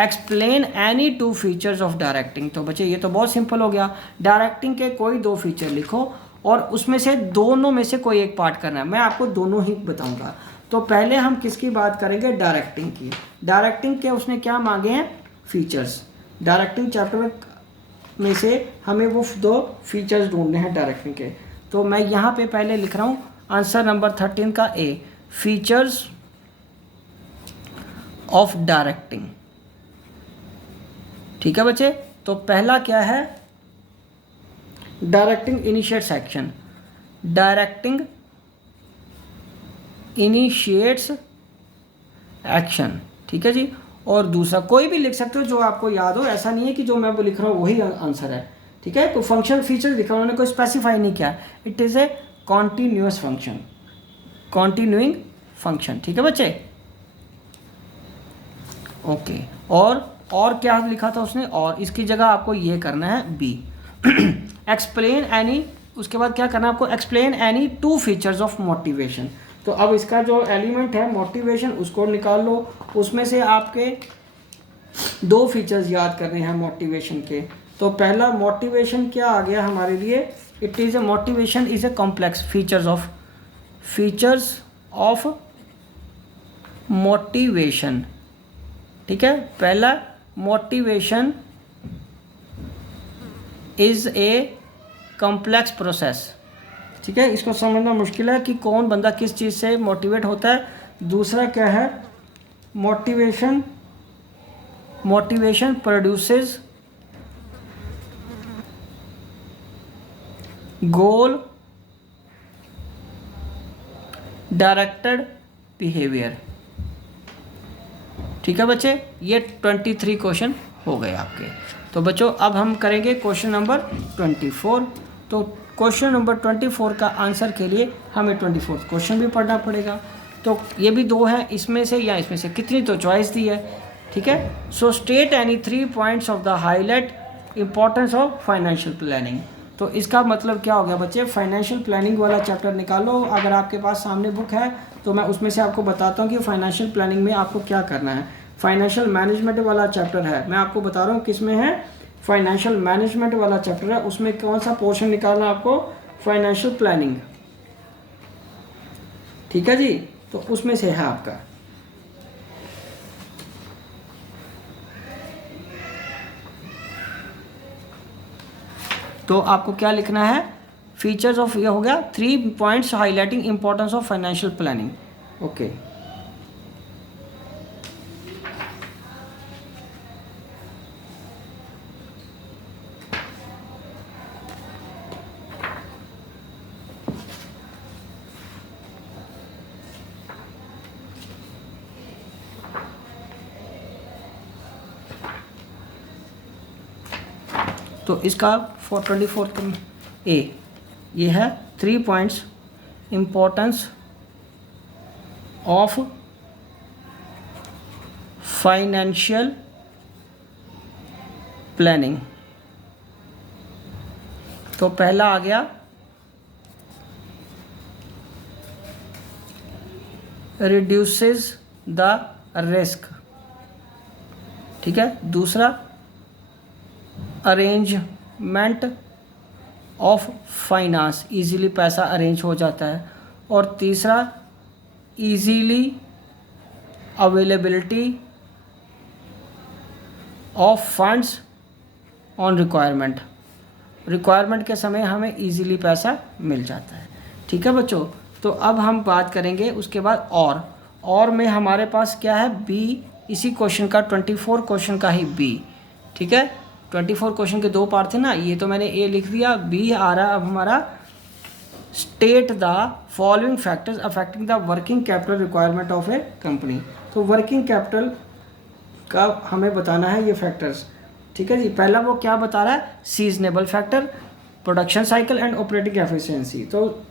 Explain any 2 features of directing. तो बच्चे ये तो बहुत सिंपल हो गया, डायरेक्टिंग के कोई 2 फीचर लिखो और उसमें से दोनों में से कोई एक पार्ट करना है। मैं आपको दोनों ही बताऊंगा। तो पहले हम किसकी बात करेंगे, डायरेक्टिंग की। डायरेक्टिंग के उसने क्या मांगे हैं, फीचर्स। डायरेक्टिंग चैप्टर में से हमें वो 2 फीचर्स ढूंढने हैं डायरेक्टिंग के। तो मैं यहाँ पे पहले लिख रहा हूँ आंसर नंबर 13 का ए, फीचर्स ऑफ डायरेक्टिंग। ठीक है बच्चे, तो पहला क्या है, directing initiate section. Directing initiates action. ठीक है जी, और दूसरा कोई भी लिख सकते हो जो आपको याद हो, ऐसा नहीं है कि जो मैं वो लिख रहा हूँ वही आंसर है। ठीक है, तो फंक्शन फीचर लिखा उन्होंने, कोई स्पेसिफाई नहीं किया। It is a continuous function, continuing function. ठीक है बच्चे, ओके। और क्या लिखा था उसने, और इसकी जगह आपको ये करना है बी। एक्सप्लेन एनी, उसके बाद क्या करना है आपको, explain any 2 features of motivation. तो अब इसका जो एलिमेंट है मोटिवेशन उसको निकाल लो, उसमें से आपके 2 फीचर्स याद करने हैं मोटिवेशन के। तो पहला मोटिवेशन क्या आ गया हमारे लिए, it is a motivation is a complex features of motivation. ठीक है, पहला motivation is a complex process. ठीक है, इसको समझना मुश्किल है कि कौन बंदा किस चीज़ से मोटिवेट होता है। दूसरा क्या है, मोटिवेशन प्रोड्यूसेस गोल डायरेक्टेड बिहेवियर। ठीक है बच्चे, ये 23 क्वेश्चन हो गए आपके। तो बच्चों अब हम करेंगे क्वेश्चन नंबर 24। तो क्वेश्चन नंबर 24 का आंसर के लिए हमें 24 क्वेश्चन भी पढ़ना पड़ेगा। तो ये भी 2 हैं, इसमें से या इसमें से, कितनी तो चॉइस दी है। ठीक है, so state any 3 points of the highlight importance of financial planning. तो इसका मतलब क्या हो गया बच्चे, फाइनेंशियल प्लानिंग वाला चैप्टर निकालो। अगर आपके पास सामने बुक है तो मैं उसमें से आपको बताता हूँ कि फाइनेंशियल प्लानिंग में आपको क्या करना है। फाइनेंशियल मैनेजमेंट वाला चैप्टर है, मैं आपको बता रहा हूँ किस में है, फाइनेंशियल मैनेजमेंट वाला चैप्टर है। उसमें कौन सा पोर्शन निकालना आपको, फाइनेंशियल प्लानिंग। ठीक है जी, तो उसमें से है आपका। तो आपको क्या लिखना है, फीचर्स ऑफ, ये हो गया 3 points highlighting importance of financial planning. Okay, तो इसका 24 ए ये है 3 points importance of financial planning. तो पहला आ गया रिड्यूसेस द रिस्क। ठीक है, दूसरा अरेंजमेंट ऑफ फाइनेंस, इजीली पैसा अरेंज हो जाता है। और तीसरा easily availability of funds on requirement के समय हमें इजीली पैसा मिल जाता है। ठीक है बच्चों, तो अब हम बात करेंगे उसके बाद और में हमारे पास क्या है, बी। इसी क्वेश्चन का 24 क्वेश्चन का ही बी। ठीक है, 24 क्वेश्चन के 2 पार्ट थे ना, ये तो मैंने ए लिख दिया, बी आ रहा अब हमारा state the following factors affecting the working capital requirement of A company. तो वर्किंग कैपिटल का हमें बताना है ये फैक्टर्स। ठीक है जी, पहला वो क्या बता रहा है, seasonable factor, production cycle and operating efficiency. तो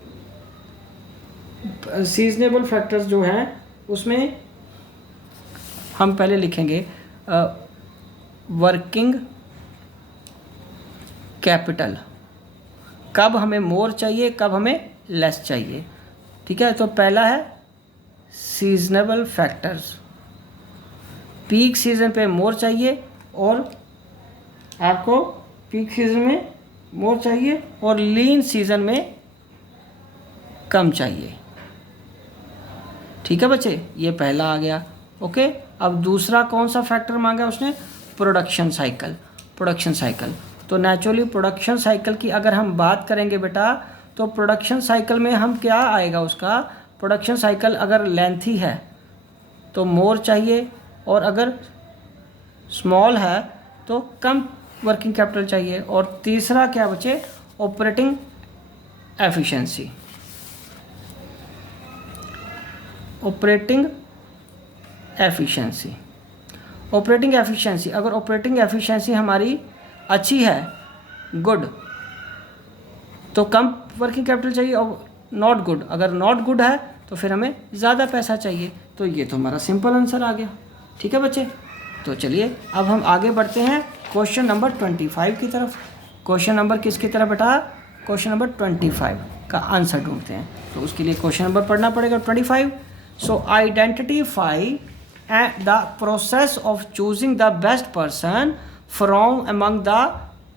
सीजनेबल फैक्टर्स जो हैं उसमें हम पहले लिखेंगे वर्किंग कैपिटल, कब हमें मोर चाहिए, कब हमें लेस चाहिए। ठीक है, तो पहला है सीजनेबल फैक्टर्स, पीक सीजन पे मोर चाहिए और आपको पीक सीजन में मोर चाहिए और लीन सीजन में कम चाहिए। ठीक है बच्चे, ये पहला आ गया। ओके, अब दूसरा कौन सा फैक्टर मांगा उसने, प्रोडक्शन साइकिल। प्रोडक्शन साइकिल, तो नेचुरली प्रोडक्शन साइकिल की अगर हम बात करेंगे बेटा, तो प्रोडक्शन साइकिल में हम क्या आएगा उसका, प्रोडक्शन साइकिल अगर लेंथी है तो मोर चाहिए और अगर स्मॉल है तो कम वर्किंग कैपिटल चाहिए। और तीसरा क्या बचे, operating efficiency. Operating efficiency, operating efficiency, अगर ऑपरेटिंग एफिशिएंसी हमारी अच्छी है, गुड, तो कम वर्किंग कैपिटल चाहिए। और नॉट गुड, अगर नॉट गुड है तो फिर हमें ज़्यादा पैसा चाहिए। तो ये तो हमारा सिंपल आंसर आ गया। ठीक है बच्चे, तो चलिए अब हम आगे बढ़ते हैं क्वेश्चन नंबर 25 की तरफ। क्वेश्चन नंबर किसकी तरफ बेटा, क्वेश्चन नंबर 25 का आंसर ढूंढते हैं। तो उसके लिए क्वेश्चन नंबर पढ़ना पड़ेगा 25। सो identify the process of choosing the best person from among the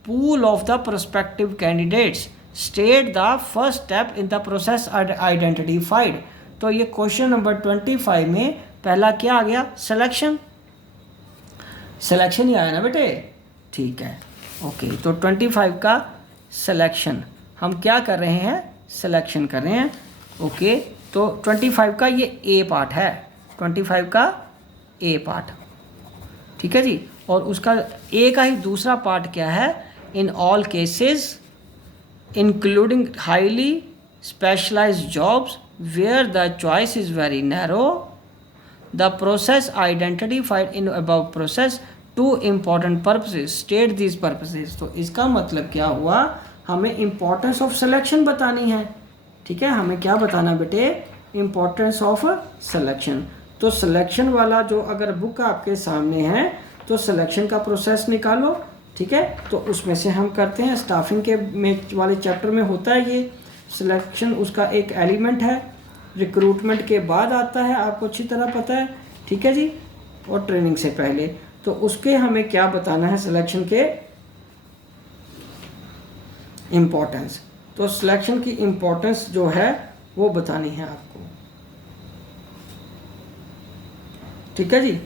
pool of the prospective candidates, state the first step in the process identified। तो ये क्वेश्चन नंबर 25 में पहला क्या आ गया, सिलेक्शन। सिलेक्शन ही आया ना बेटे, ठीक है। ओके, तो 25 का सिलेक्शन हम क्या कर रहे हैं, सिलेक्शन कर रहे हैं। ओके, तो 25 का ये ए पार्ट है, 25 का ए पार्ट, ठीक है जी। और उसका ए का ही दूसरा पार्ट क्या है, in all cases including highly specialized jobs where the choice is very narrow, the process identified in above process two important purposes, state these purposes। तो इसका मतलब क्या हुआ, हमें importance of selection बतानी है। ठीक है, हमें क्या बताना बेटे, importance of selection। तो selection वाला जो अगर बुक आपके सामने है तो selection का प्रोसेस निकालो। ठीक है, तो उसमें से हम करते हैं, स्टाफिंग के में वाले चैप्टर में होता है ये सिलेक्शन, उसका एक एलिमेंट है, रिक्रूटमेंट के बाद आता है, आपको अच्छी तरह पता है। ठीक है जी, और ट्रेनिंग से पहले। तो उसके हमें क्या बताना है, सिलेक्शन के इम्पोर्टेंस। तो सिलेक्शन की इम्पोर्टेंस जो है वो बतानी है आपको। ठीक है जी,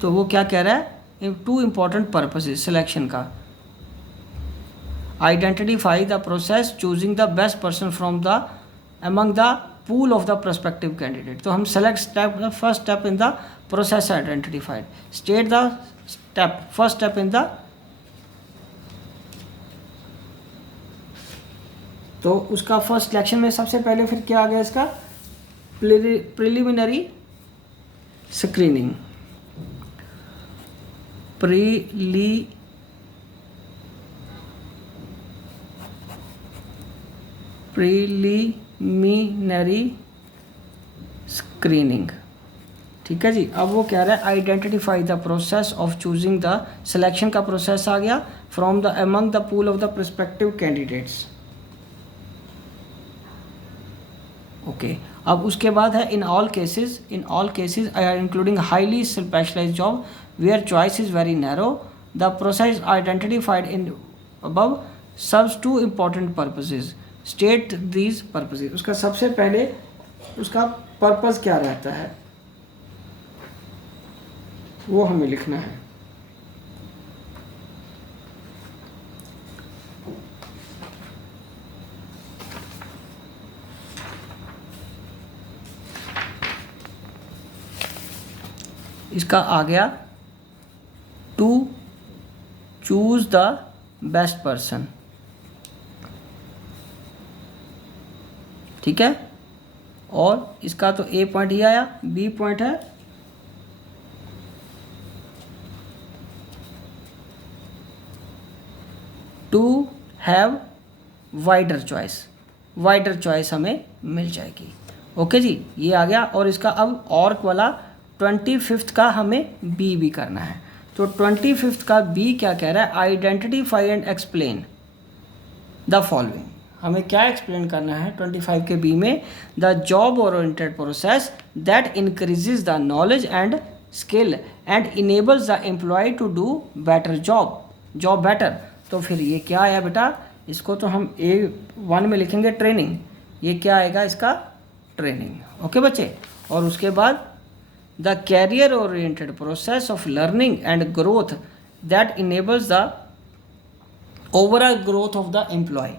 तो वो क्या कह रहा है, टू इम्पॉर्टेंट पर्पसेस सिलेक्शन का, identify the process choosing the best person from the among the pool of the prospective candidate. तो हम select step, the first step in the process identified, state the step, first step in the. तो उसका फर्स्ट सिलेक्शन में सबसे पहले फिर क्या आ गया, इसका प्रिलिमिनरी स्क्रीनिंग, प्रीलिमिनरी स्क्रीनिंग। ठीक है जी, अब वो कह रहा है identify the process of choosing the, selection का प्रोसेस आ गया, from the among the pool of the prospective candidates. Okay, अब उसके बाद है in all cases including highly specialised job where choice is very narrow, the process identified in above serves two important purposes, state these purposes। उसका सबसे पहले उसका पर्पस क्या रहता है वो हमें लिखना है। इसका आ गया to choose the best person. ठीक है, और इसका तो ए पॉइंट ही आया, बी पॉइंट है टू हैव वाइडर चॉइस हमें मिल जाएगी। ओके जी, ये आ गया। और इसका अब और वाला 25th का हमें बी करना है। तो 25th का बी क्या कह रहा है, identify and explain the following. हमें क्या एक्सप्लेन करना है 25 के बी में, the job oriented process that increases the knowledge and skill and enables the employ to do better job better. तो फिर ये क्या आया बेटा, इसको तो हम A1 में लिखेंगे ट्रेनिंग, ये क्या आएगा इसका ट्रेनिंग। ओके बच्चे। और उसके बाद the career oriented process of learning and growth that enables the overall growth of the employ.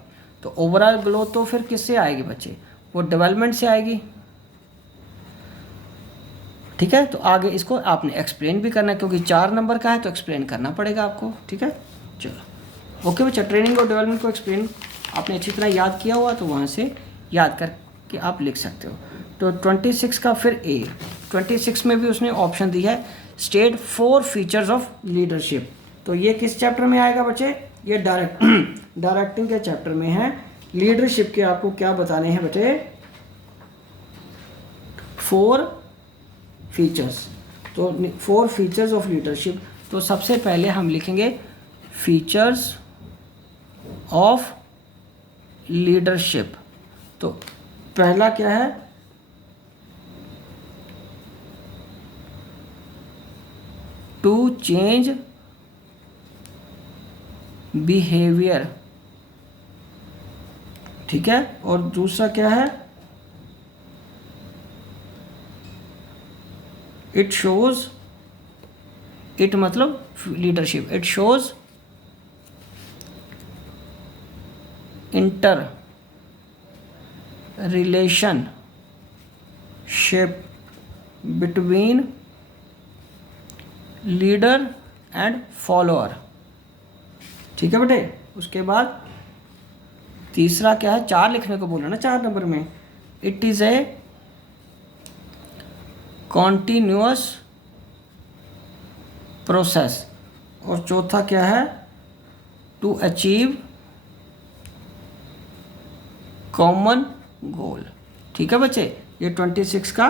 तो ओवरऑल ग्रोथ तो फिर किससे आएगी बच्चे, वो डेवलपमेंट से आएगी। ठीक है, तो आगे इसको आपने एक्सप्लेन भी करना है, क्योंकि 4 नंबर का है तो एक्सप्लेन करना पड़ेगा आपको। ठीक है, चलो ओके बच्चा। ट्रेनिंग और डेवलपमेंट को एक्सप्लेन आपने अच्छी तरह याद किया हुआ तो वहाँ से याद करके आप लिख सकते हो। तो 26 का फिर ए, 26 में भी उसने ऑप्शन दी है स्टेट 4 फीचर्स ऑफ लीडरशिप। तो ये किस चैप्टर में आएगा बच्चे, ये डायरेक्टिंग के चैप्टर में है। लीडरशिप के आपको क्या बताने हैं बच्चे, 4 फीचर्स। तो 4 फीचर्स ऑफ लीडरशिप। तो सबसे पहले हम लिखेंगे फीचर्स ऑफ लीडरशिप। तो पहला क्या है, टू चेंज बिहेवियर। ठीक है, और दूसरा क्या है, इट शोज, इट मतलब leadership, it shows inter relationship between leader and follower. ठीक है बेटे। उसके बाद तीसरा क्या है, 4 लिखने को बोला ना 4 नंबर में, it is a continuous process. और चौथा क्या है, टू अचीव कॉमन गोल। ठीक है बच्चे, ये 26 का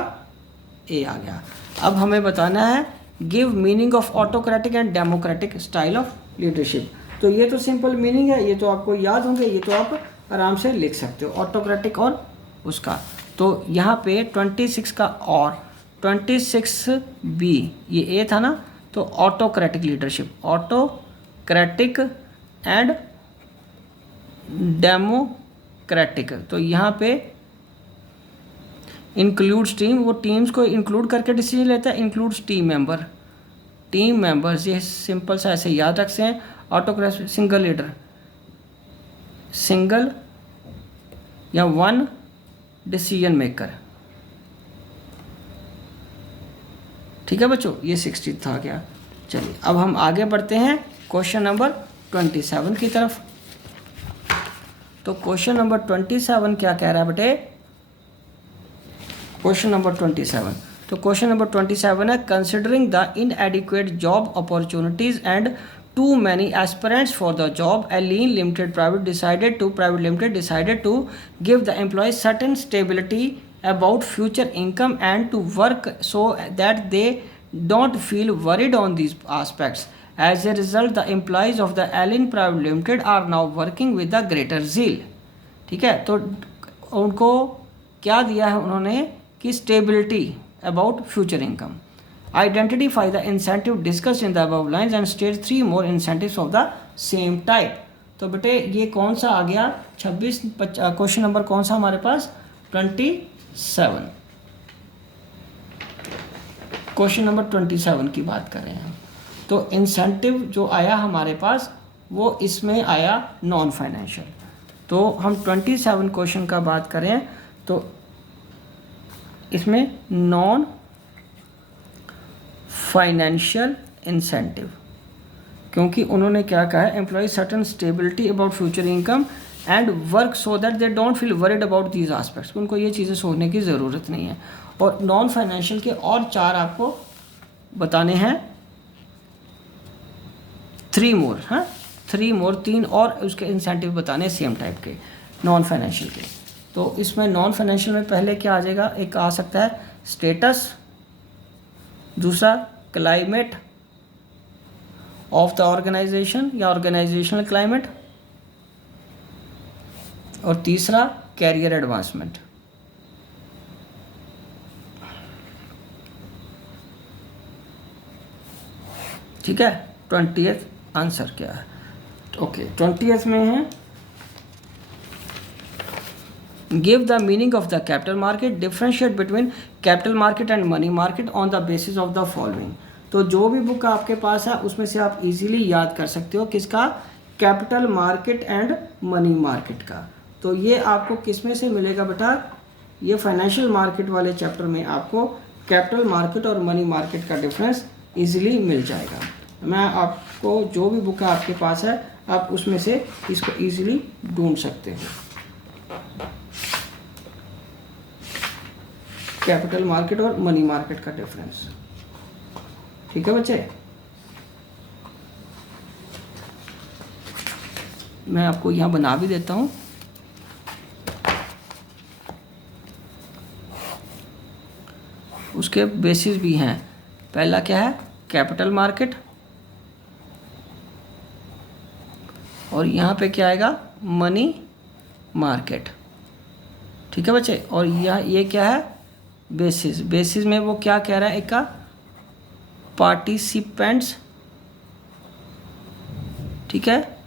ए आ गया। अब हमें बताना है give meaning of autocratic and democratic style of leadership. तो ये तो सिंपल मीनिंग है, ये तो आपको याद होंगे, ये तो आप आराम से लिख सकते हो, ऑटोक्रेटिक और उसका। तो यहाँ पे 26 का और 26 बी, ये ए था ना, तो autocratic leadership, autocratic and democratic. तो यहाँ पे इंक्लूड्स टीम, वो टीम्स को इंक्लूड करके डिसीजन लेता है, इंक्लूड्स टीम मेंबर्स। ये सिंपल सा ऐसे याद रखते हैं। ऑटोक्रेटिक सिंगल लीडर, सिंगल या 1 डिसीजन मेकर। ठीक है बच्चों, ये 60 था क्या। चलिए अब हम आगे बढ़ते हैं क्वेश्चन नंबर 27 की तरफ। तो क्वेश्चन नंबर 27 क्या कह रहा है बेटे, क्वेश्चन नंबर 27। तो क्वेश्चन नंबर 27 है considering the इनएडिक्वेट job opportunities and too many aspirants for the job, a lean limited private limited decided to give the employees certain stability about future income and to work so that they don't feel worried on these aspects. As a result, the employees of the Allen Private Limited are now working with a greater zeal. ठीक है, तो उनको क्या दिया है उन्होंने कि stability about future income. Identify the incentive discussed in the above lines and state 3 more incentives of the same type. तो बेटे ये कौन सा आ गया 26, क्वेश्चन नंबर कौन सा हमारे पास 27, क्वेश्चन नंबर 27 की बात कर रहे हैं हम। तो इंसेंटिव जो आया हमारे पास वो इसमें आया नॉन फाइनेंशियल। तो हम 27 क्वेश्चन का बात करें तो इसमें नॉन फाइनेंशियल इंसेंटिव, क्योंकि उन्होंने क्या कहा है, employ certain stability about future income and work so that they don't feel worried about these aspects. उनको ये चीज़ें सोचने की ज़रूरत नहीं है। और नॉन फाइनेंशियल के और 4 आपको बताने हैं, 3 मोर, हाँ 3 मोर, 3 और उसके इंसेंटिव बताने सेम टाइप के नॉन फाइनेंशियल के। तो इसमें नॉन फाइनेंशियल में पहले क्या आ जाएगा, एक आ सकता है स्टेटस, दूसरा क्लाइमेट ऑफ द ऑर्गेनाइजेशन या ऑर्गेनाइजेशनल क्लाइमेट, और तीसरा कैरियर एडवांसमेंट। ठीक है, 20th आंसर क्या है? ओके, 20th में है give the meaning of the capital market, differentiate between capital market and money market on the basis of the following. तो जो भी बुक आपके पास है उसमें से आप इजीली याद कर सकते हो किसका, capital market and money market का। तो ये आपको किस में से मिलेगा बेटा, ये फाइनेंशियल मार्केट वाले चैप्टर में आपको कैपिटल मार्केट और मनी मार्केट का डिफरेंस इजीली मिल जाएगा। मैं आपको जो भी बुक आपके पास है आप उसमें से इसको इजीली ढूंढ सकते हो, कैपिटल मार्केट और मनी मार्केट का डिफरेंस। ठीक है बच्चे, मैं आपको यहाँ बना भी देता हूँ। उसके बेसिस भी हैं। पहला क्या है, कैपिटल मार्केट, और यहाँ पे क्या आएगा, मनी मार्केट। ठीक है बच्चे, और ये क्या है, बेसिस। बेसिस में वो क्या कह रहा है, एक का पार्टिसिपेंट्स, ठीक है,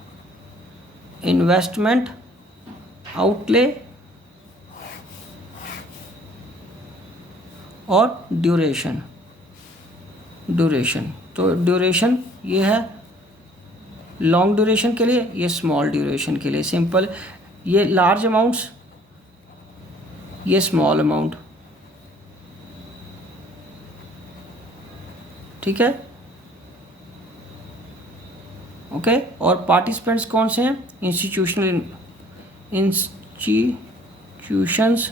इन्वेस्टमेंट, आउटले और ड्यूरेशन। तो ड्यूरेशन ये है लॉन्ग ड्यूरेशन के लिए, ये स्मॉल ड्यूरेशन के लिए। सिंपल, ये लार्ज अमाउंट्स, ये स्मॉल अमाउंट। ठीक है, ओके। और पार्टिसिपेंट्स कौन से हैं, इंस्टीट्यूशंस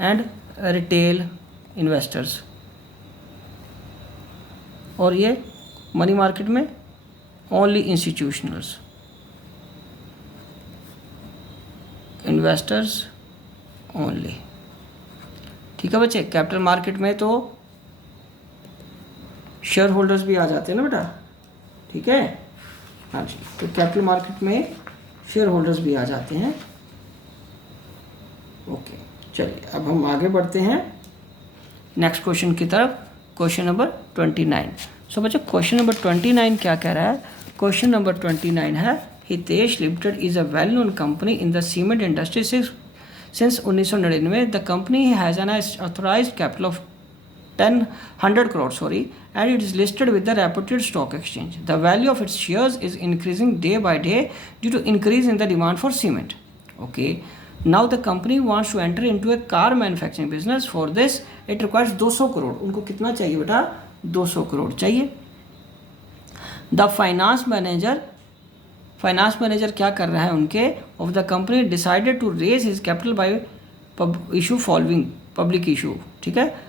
एंड रिटेल इन्वेस्टर्स। और ये मनी मार्केट में ओनली इंस्टीट्यूशनल्स, इन्वेस्टर्स ओनली। ठीक है बच्चे, कैपिटल मार्केट में तो शेयर होल्डर्स भी आ जाते हैं ना बेटा। ठीक है, हाँ जी, तो कैपिटल मार्केट में शेयर होल्डर्स भी आ जाते हैं। ओके, चलिए अब हम आगे बढ़ते हैं नेक्स्ट क्वेश्चन की तरफ। Question number 29। सो बच्चों, क्वेश्चन नंबर 29 क्या कह रहा है? क्वेश्चन नंबर 29 है, Hitesh limited is a well known company in the cement industry since 1999। The company has an authorised capital of 100 crore and it is listed with the reputed stock exchange. The value of its shares is increasing day by day due to increase in the demand for cement. Okay, now the company wants to enter into a car manufacturing business. For this it requires 200 crore. उनको कितना चाहिए बेटा? 200 करोड़ चाहिए। The finance manager क्या कर रहा है उनके of the company decided to raise his capital by issue following public issue। ठीक है,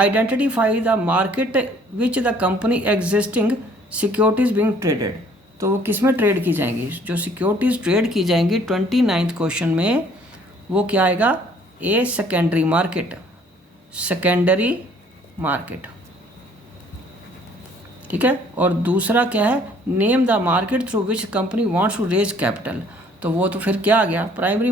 identify the market which the company existing securities being traded। तो वो किस में ट्रेड की जाएंगी? जो सिक्योरिटीज़ ट्रेड की जाएंगी 29th क्वेश्चन में, वो क्या आएगा? A secondary market. ठीक है, और दूसरा क्या है? Name the market through which company wants to raise capital. तो वो तो फिर क्या आ गया? Primary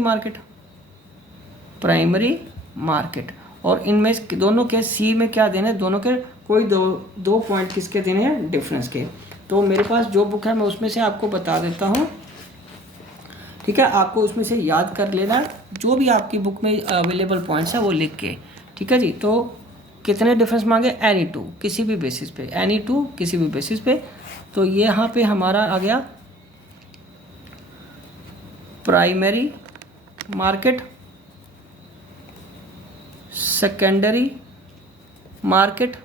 market. और इनमें दोनों के सी में क्या देने, दोनों के कोई दो पॉइंट किसके देने हैं? डिफरेंस के। तो मेरे पास जो बुक है मैं उसमें से आपको बता देता हूँ। ठीक है, आपको उसमें से याद कर लेना जो भी आपकी बुक में अवेलेबल पॉइंट्स है वो लिख के। ठीक है जी, तो कितने डिफरेंस मांगे? एनी टू, किसी भी बेसिस पे। तो ये यहाँ पे हमारा आ गया प्राइमरी मार्केट, सेकेंडरी मार्केट।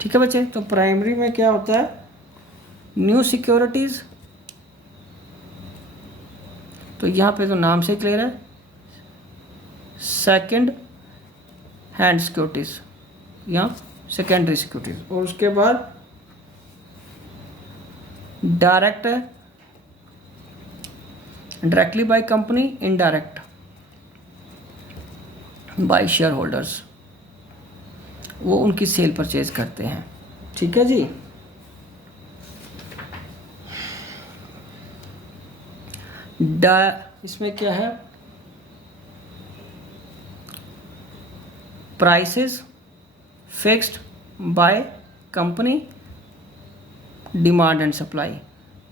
ठीक है बच्चे, तो प्राइमरी में क्या होता है? New securities. तो यहाँ पे तो नाम से क्लियर है, सेकंड हैंड सिक्योरिटीज़ या सेकेंडरी सिक्योरिटीज़। और उसके बाद direct directly by company, indirect by share holders, वो उनकी सेल परचेज करते हैं। ठीक है जी। इसमें क्या है, prices fixed by company, demand and supply,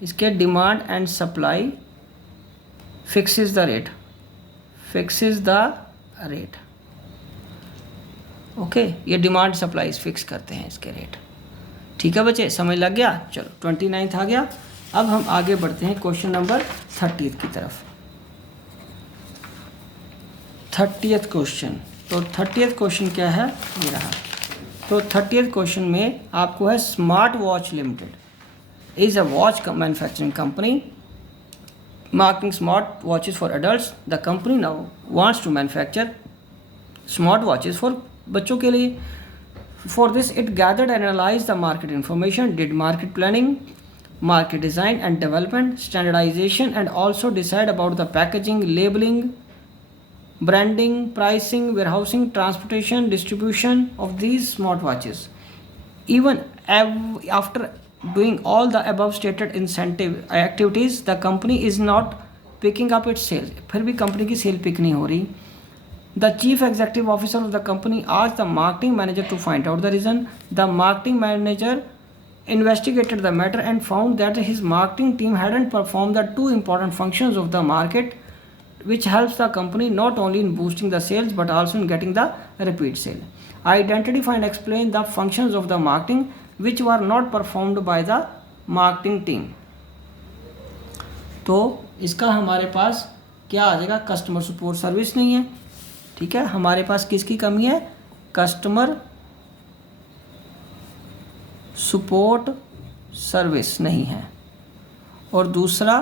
इसके demand and supply fixes the rate, fixes the rate. Okay, ये डिमांड सप्लाई फिक्स करते हैं इसके रेट। ठीक है बच्चे, समझ लग गया। चलो 29 आ गया। अब हम आगे बढ़ते हैं क्वेश्चन नंबर 30 की तरफ। 30th क्वेश्चन, तो 30th क्वेश्चन क्या है, ये रहा। तो 30th क्वेश्चन में आपको है smart watch limited is a watch manufacturing company marketing smart watches for adults. The company now wants to manufacture smart watches for बच्चों के लिए। For this it gathered and analyse the market information, did market planning, market design and development, standardization, and also decide about the packaging, labeling, branding, pricing, warehousing, transportation, distribution of these smartwatches. Even after doing all the above stated incentive activities, the company is not picking up its sales. फिर भी कंपनी की सेल पिक नहीं हो रही। The chief executive officer of the company asked the marketing manager to find out the reason. The marketing manager investigated the matter and found that his marketing team hadn't performed the two important functions of the market which helps the company not only in boosting the sales but also in getting the repeat sale. Identify and explain the functions of the marketing which were not performed by the marketing team. तो इसका हमारे पास क्या आ जाएगा, कस्टमर सपोर्ट सर्विस नहीं है। ठीक है, हमारे पास किसकी कमी है, कस्टमर सपोर्ट सर्विस नहीं है। और दूसरा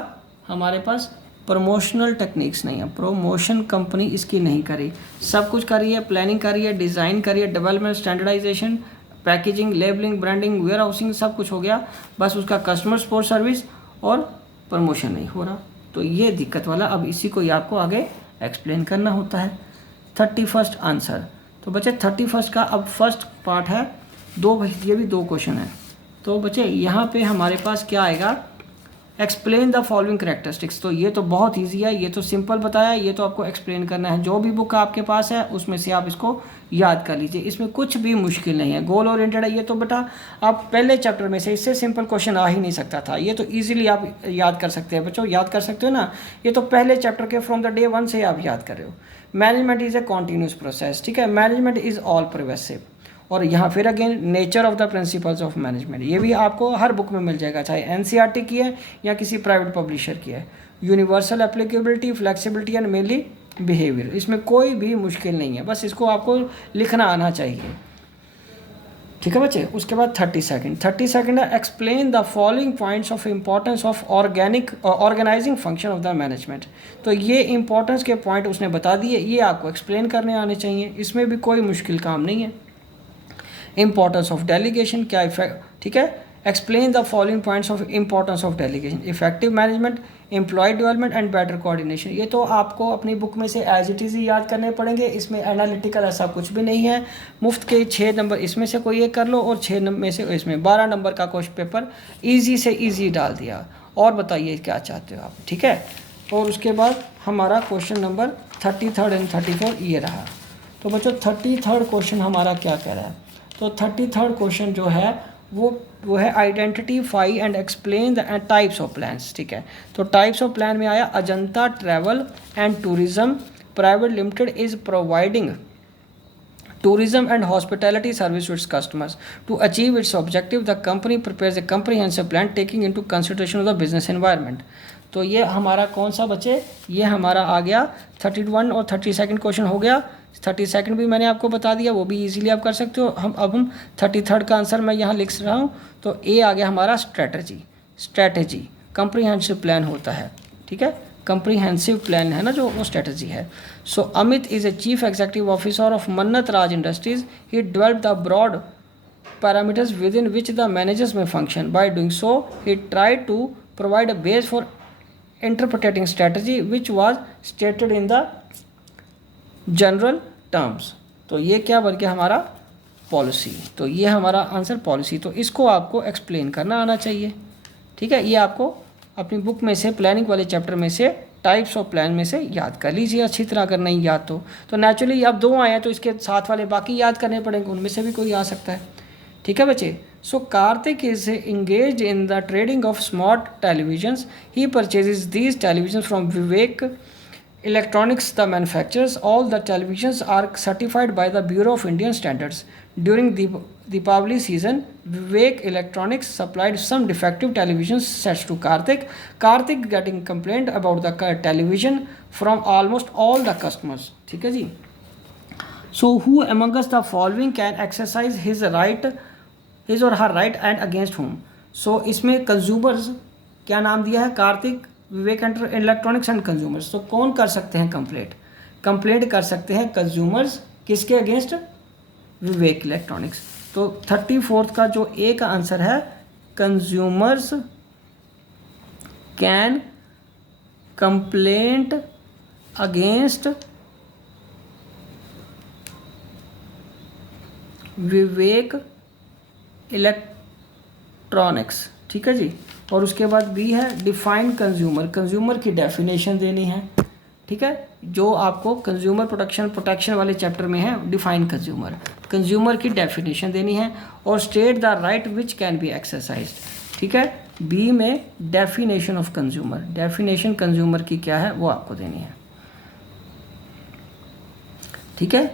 हमारे पास प्रमोशनल टेक्निक्स नहीं है, प्रमोशन कंपनी इसकी नहीं करी, सब कुछ करी है, प्लानिंग करी है, डिज़ाइन करी है, development, standardisation, packaging, labelling, branding, warehousing, सब कुछ हो गया, बस उसका कस्टमर सपोर्ट सर्विस और प्रमोशन नहीं हो रहा। तो ये दिक्कत वाला, अब इसी को ही आपको आगे एक्सप्लेन करना होता है। 31st आंसर, तो बच्चे 31st का अब फर्स्ट पार्ट है, ये भी दो क्वेश्चन है। तो बच्चे यहाँ पे हमारे पास क्या आएगा, एक्सप्लेन द फॉलोइंग कैरेक्टरिस्टिक्स। तो ये तो बहुत इजी है, ये तो सिंपल बताया, ये तो आपको एक्सप्लेन करना है। जो भी बुक आपके पास है उसमें से आप इसको याद कर लीजिए, इसमें कुछ भी मुश्किल नहीं है, गोल ओरिएंटेड है। ये तो बेटा आप पहले चैप्टर में से इससे सिंपल क्वेश्चन आ ही नहीं सकता था, ये तो ईजिली आप याद कर सकते हैं बच्चों, याद कर सकते हो ना। ये तो पहले चैप्टर के फ्रॉम द डे 1 से आप याद कर रहे हो। Management is a continuous process, ठीक है, मैनेजमेंट इज़ ऑल परवेसिव। और यहाँ फिर again nature of the principles of management, ये भी आपको हर बुक में मिल जाएगा, चाहे एनसीईआरटी की है या किसी प्राइवेट पब्लिशर की है। Universal applicability, flexibility and mainly behaviour, इसमें कोई भी मुश्किल नहीं है, बस इसको आपको लिखना आना चाहिए। ठीक है बच्चे, उसके बाद 30 सेकंड है, explain the following points of importance of organising function of the management. तो ये इंपॉर्टेंस के पॉइंट उसने बता दिए, ये आपको एक्सप्लेन करने आने चाहिए, इसमें भी कोई मुश्किल काम नहीं है। इंपॉर्टेंस ऑफ डेलीगेशन, क्या इफेक्ट, ठीक है, explain the following points of importance of delegation, effective management, employ development and better coordination. ये तो आपको अपनी बुक में से एज इट इज़ ही याद करने पड़ेंगे, इसमें एनालिटिकल ऐसा कुछ भी नहीं है। मुफ्त के 6 नंबर इसमें से कोई एक कर लो और 6 नंबर में से इसमें 12 नंबर का क्वेश्चन पेपर ईजी से ईजी डाल दिया। और बताइए क्या चाहते हो आप, ठीक है। और उसके बाद हमारा क्वेश्चन नंबर 33 एंड 34 ये रहा। तो बच्चों 33 क्वेश्चन हमारा क्या कह रहा है, तो 33 क्वेश्चन जो है वो है identify and explain the types of plans. ठीक है, तो टाइप्स ऑफ प्लान में आया Ajanta travel and tourism private limited is providing tourism and hospitality service to its customers. To achieve its objective, the company prepares a comprehensive plan taking into consideration of the business environment. तो ये हमारा कौन सा बच्चे, ये हमारा आ गया 31 और 32 क्वेश्चन हो गया। 32 भी मैंने आपको बता दिया, वो भी इजीली आप कर सकते हो। अब हम 33 का आंसर मैं यहाँ लिख रहा हूँ। तो ए आ गया हमारा स्ट्रैटेजी कंप्रीहेंसिव प्लान होता है, ठीक है, कंप्रीहेंसिव प्लान है ना जो, वो स्ट्रेटजी है। So Amit is a chief executive officer of Mannat Raj industries. He develop the broad parameters within which the managers में function. By doing so he try to provide a base for interpreting strategy which was stated in the general terms. तो ये क्या बन गया हमारा पॉलिसी। तो ये हमारा आंसर पॉलिसी। तो इसको आपको एक्सप्लेन करना आना चाहिए, ठीक है। ये आपको अपनी बुक में से प्लानिंग वाले चैप्टर में से टाइप्स ऑफ प्लान में से याद कर लीजिए अच्छी तरह, अगर नहीं याद तो नेचुरली अब 2 आए हैं तो इसके साथ वाले बाकी याद करने पड़ेंगे, उनमें से भी कोई आ सकता है, ठीक है बच्चे। So Kartik is engage in the trading of smart televisions, he purchases these television from Vivek Electronics, the manufacturers. All the televisions are certified by the Bureau of Indian Standards. During the Deepavali season, Vivek Electronics supplied some defective television sets to Karthik. Karthik getting complaint about the television from almost all the customers. ठीक है जी। So who among us the following can exercise his or her right and against whom? So इसमें consumers क्या नाम दिया है, कार्तिक, विवेक इलेक्ट्रॉनिक्स एंड कंज्यूमर्स। तो कौन कर सकते हैं कंप्लेंट कर सकते हैं कंज्यूमर्स, किसके अगेंस्ट, विवेक इलेक्ट्रॉनिक्स। तो 34th का जो ए का आंसर है, consumers can complaint against Vivek electronics, ठीक है जी। और उसके बाद बी है डिफाइन कंज्यूमर की डेफिनेशन देनी है, ठीक है। जो आपको कंज्यूमर प्रोटेक्शन वाले चैप्टर में है, डिफाइन कंज्यूमर की डेफिनेशन देनी है। और state the right which can B exercised, ठीक है। बी में डेफिनेशन ऑफ डेफिनेशन कंज्यूमर की क्या है वो आपको देनी है, ठीक है।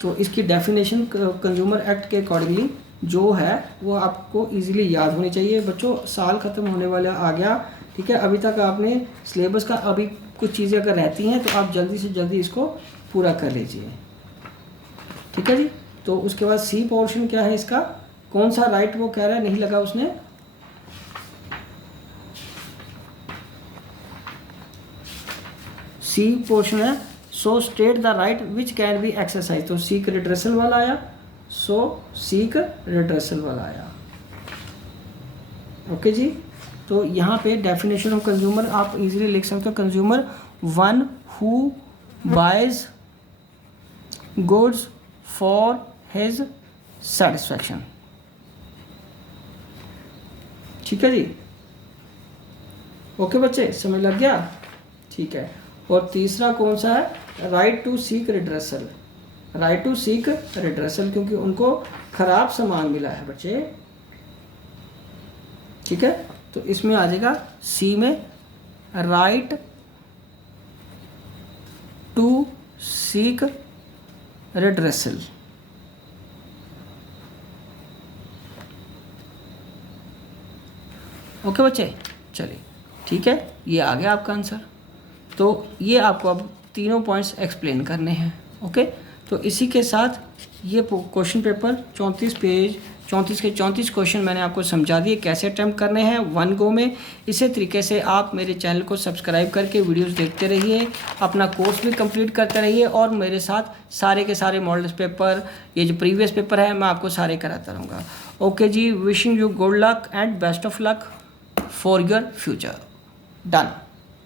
तो इसकी डेफिनेशन कंज्यूमर एक्ट के अकॉर्डिंगली जो है वो आपको इजीली याद होनी चाहिए। बच्चों साल ख़त्म होने वाला आ गया, ठीक है। अभी तक आपने सिलेबस का अभी कुछ चीज़ें अगर रहती हैं तो आप जल्दी से जल्दी इसको पूरा कर लीजिए, ठीक है जी। तो उसके बाद सी पोर्शन क्या है इसका, कौन सा राइट वो कह रहा है, नहीं लगा उसने, सी पोर्शन है। So state the right which can be exercise, तो सीक रिड्रेसल वाला आया, सो सीक रिड्रेसल वाला आया, ओके जी। तो यहाँ पे डेफिनेशन ऑफ कंज्यूमर आप इजीली लिख सकते हो, consumer one who buys goods for his satisfaction, ठीक है जी। ओके बच्चे, समझ लग गया, ठीक है। और तीसरा कौन सा है, राइट टू सीक रिड्रेसल, क्योंकि उनको खराब सामान मिला है बच्चे, ठीक है। तो इसमें आ जाएगा सी में right to seek redressal, okay बच्चे, चलिए ठीक है, ये आ गया आपका आंसर। तो ये आपको अब तीनों पॉइंट्स एक्सप्लेन करने हैं, ओके। तो इसी के साथ ये क्वेश्चन पेपर 34 पेज 34 के 34 क्वेश्चन मैंने आपको समझा दिए कैसे अटैम्प्ट करने हैं 1 गो में। इसी तरीके से आप मेरे चैनल को सब्सक्राइब करके वीडियोस देखते रहिए, अपना कोर्स भी कंप्लीट करते रहिए और मेरे साथ सारे के सारे मॉडल्स पेपर, ये जो प्रीवियस पेपर है मैं आपको सारे कराता रहूँगा। ओके जी, wishing you good luck and best of luck for your future. Done.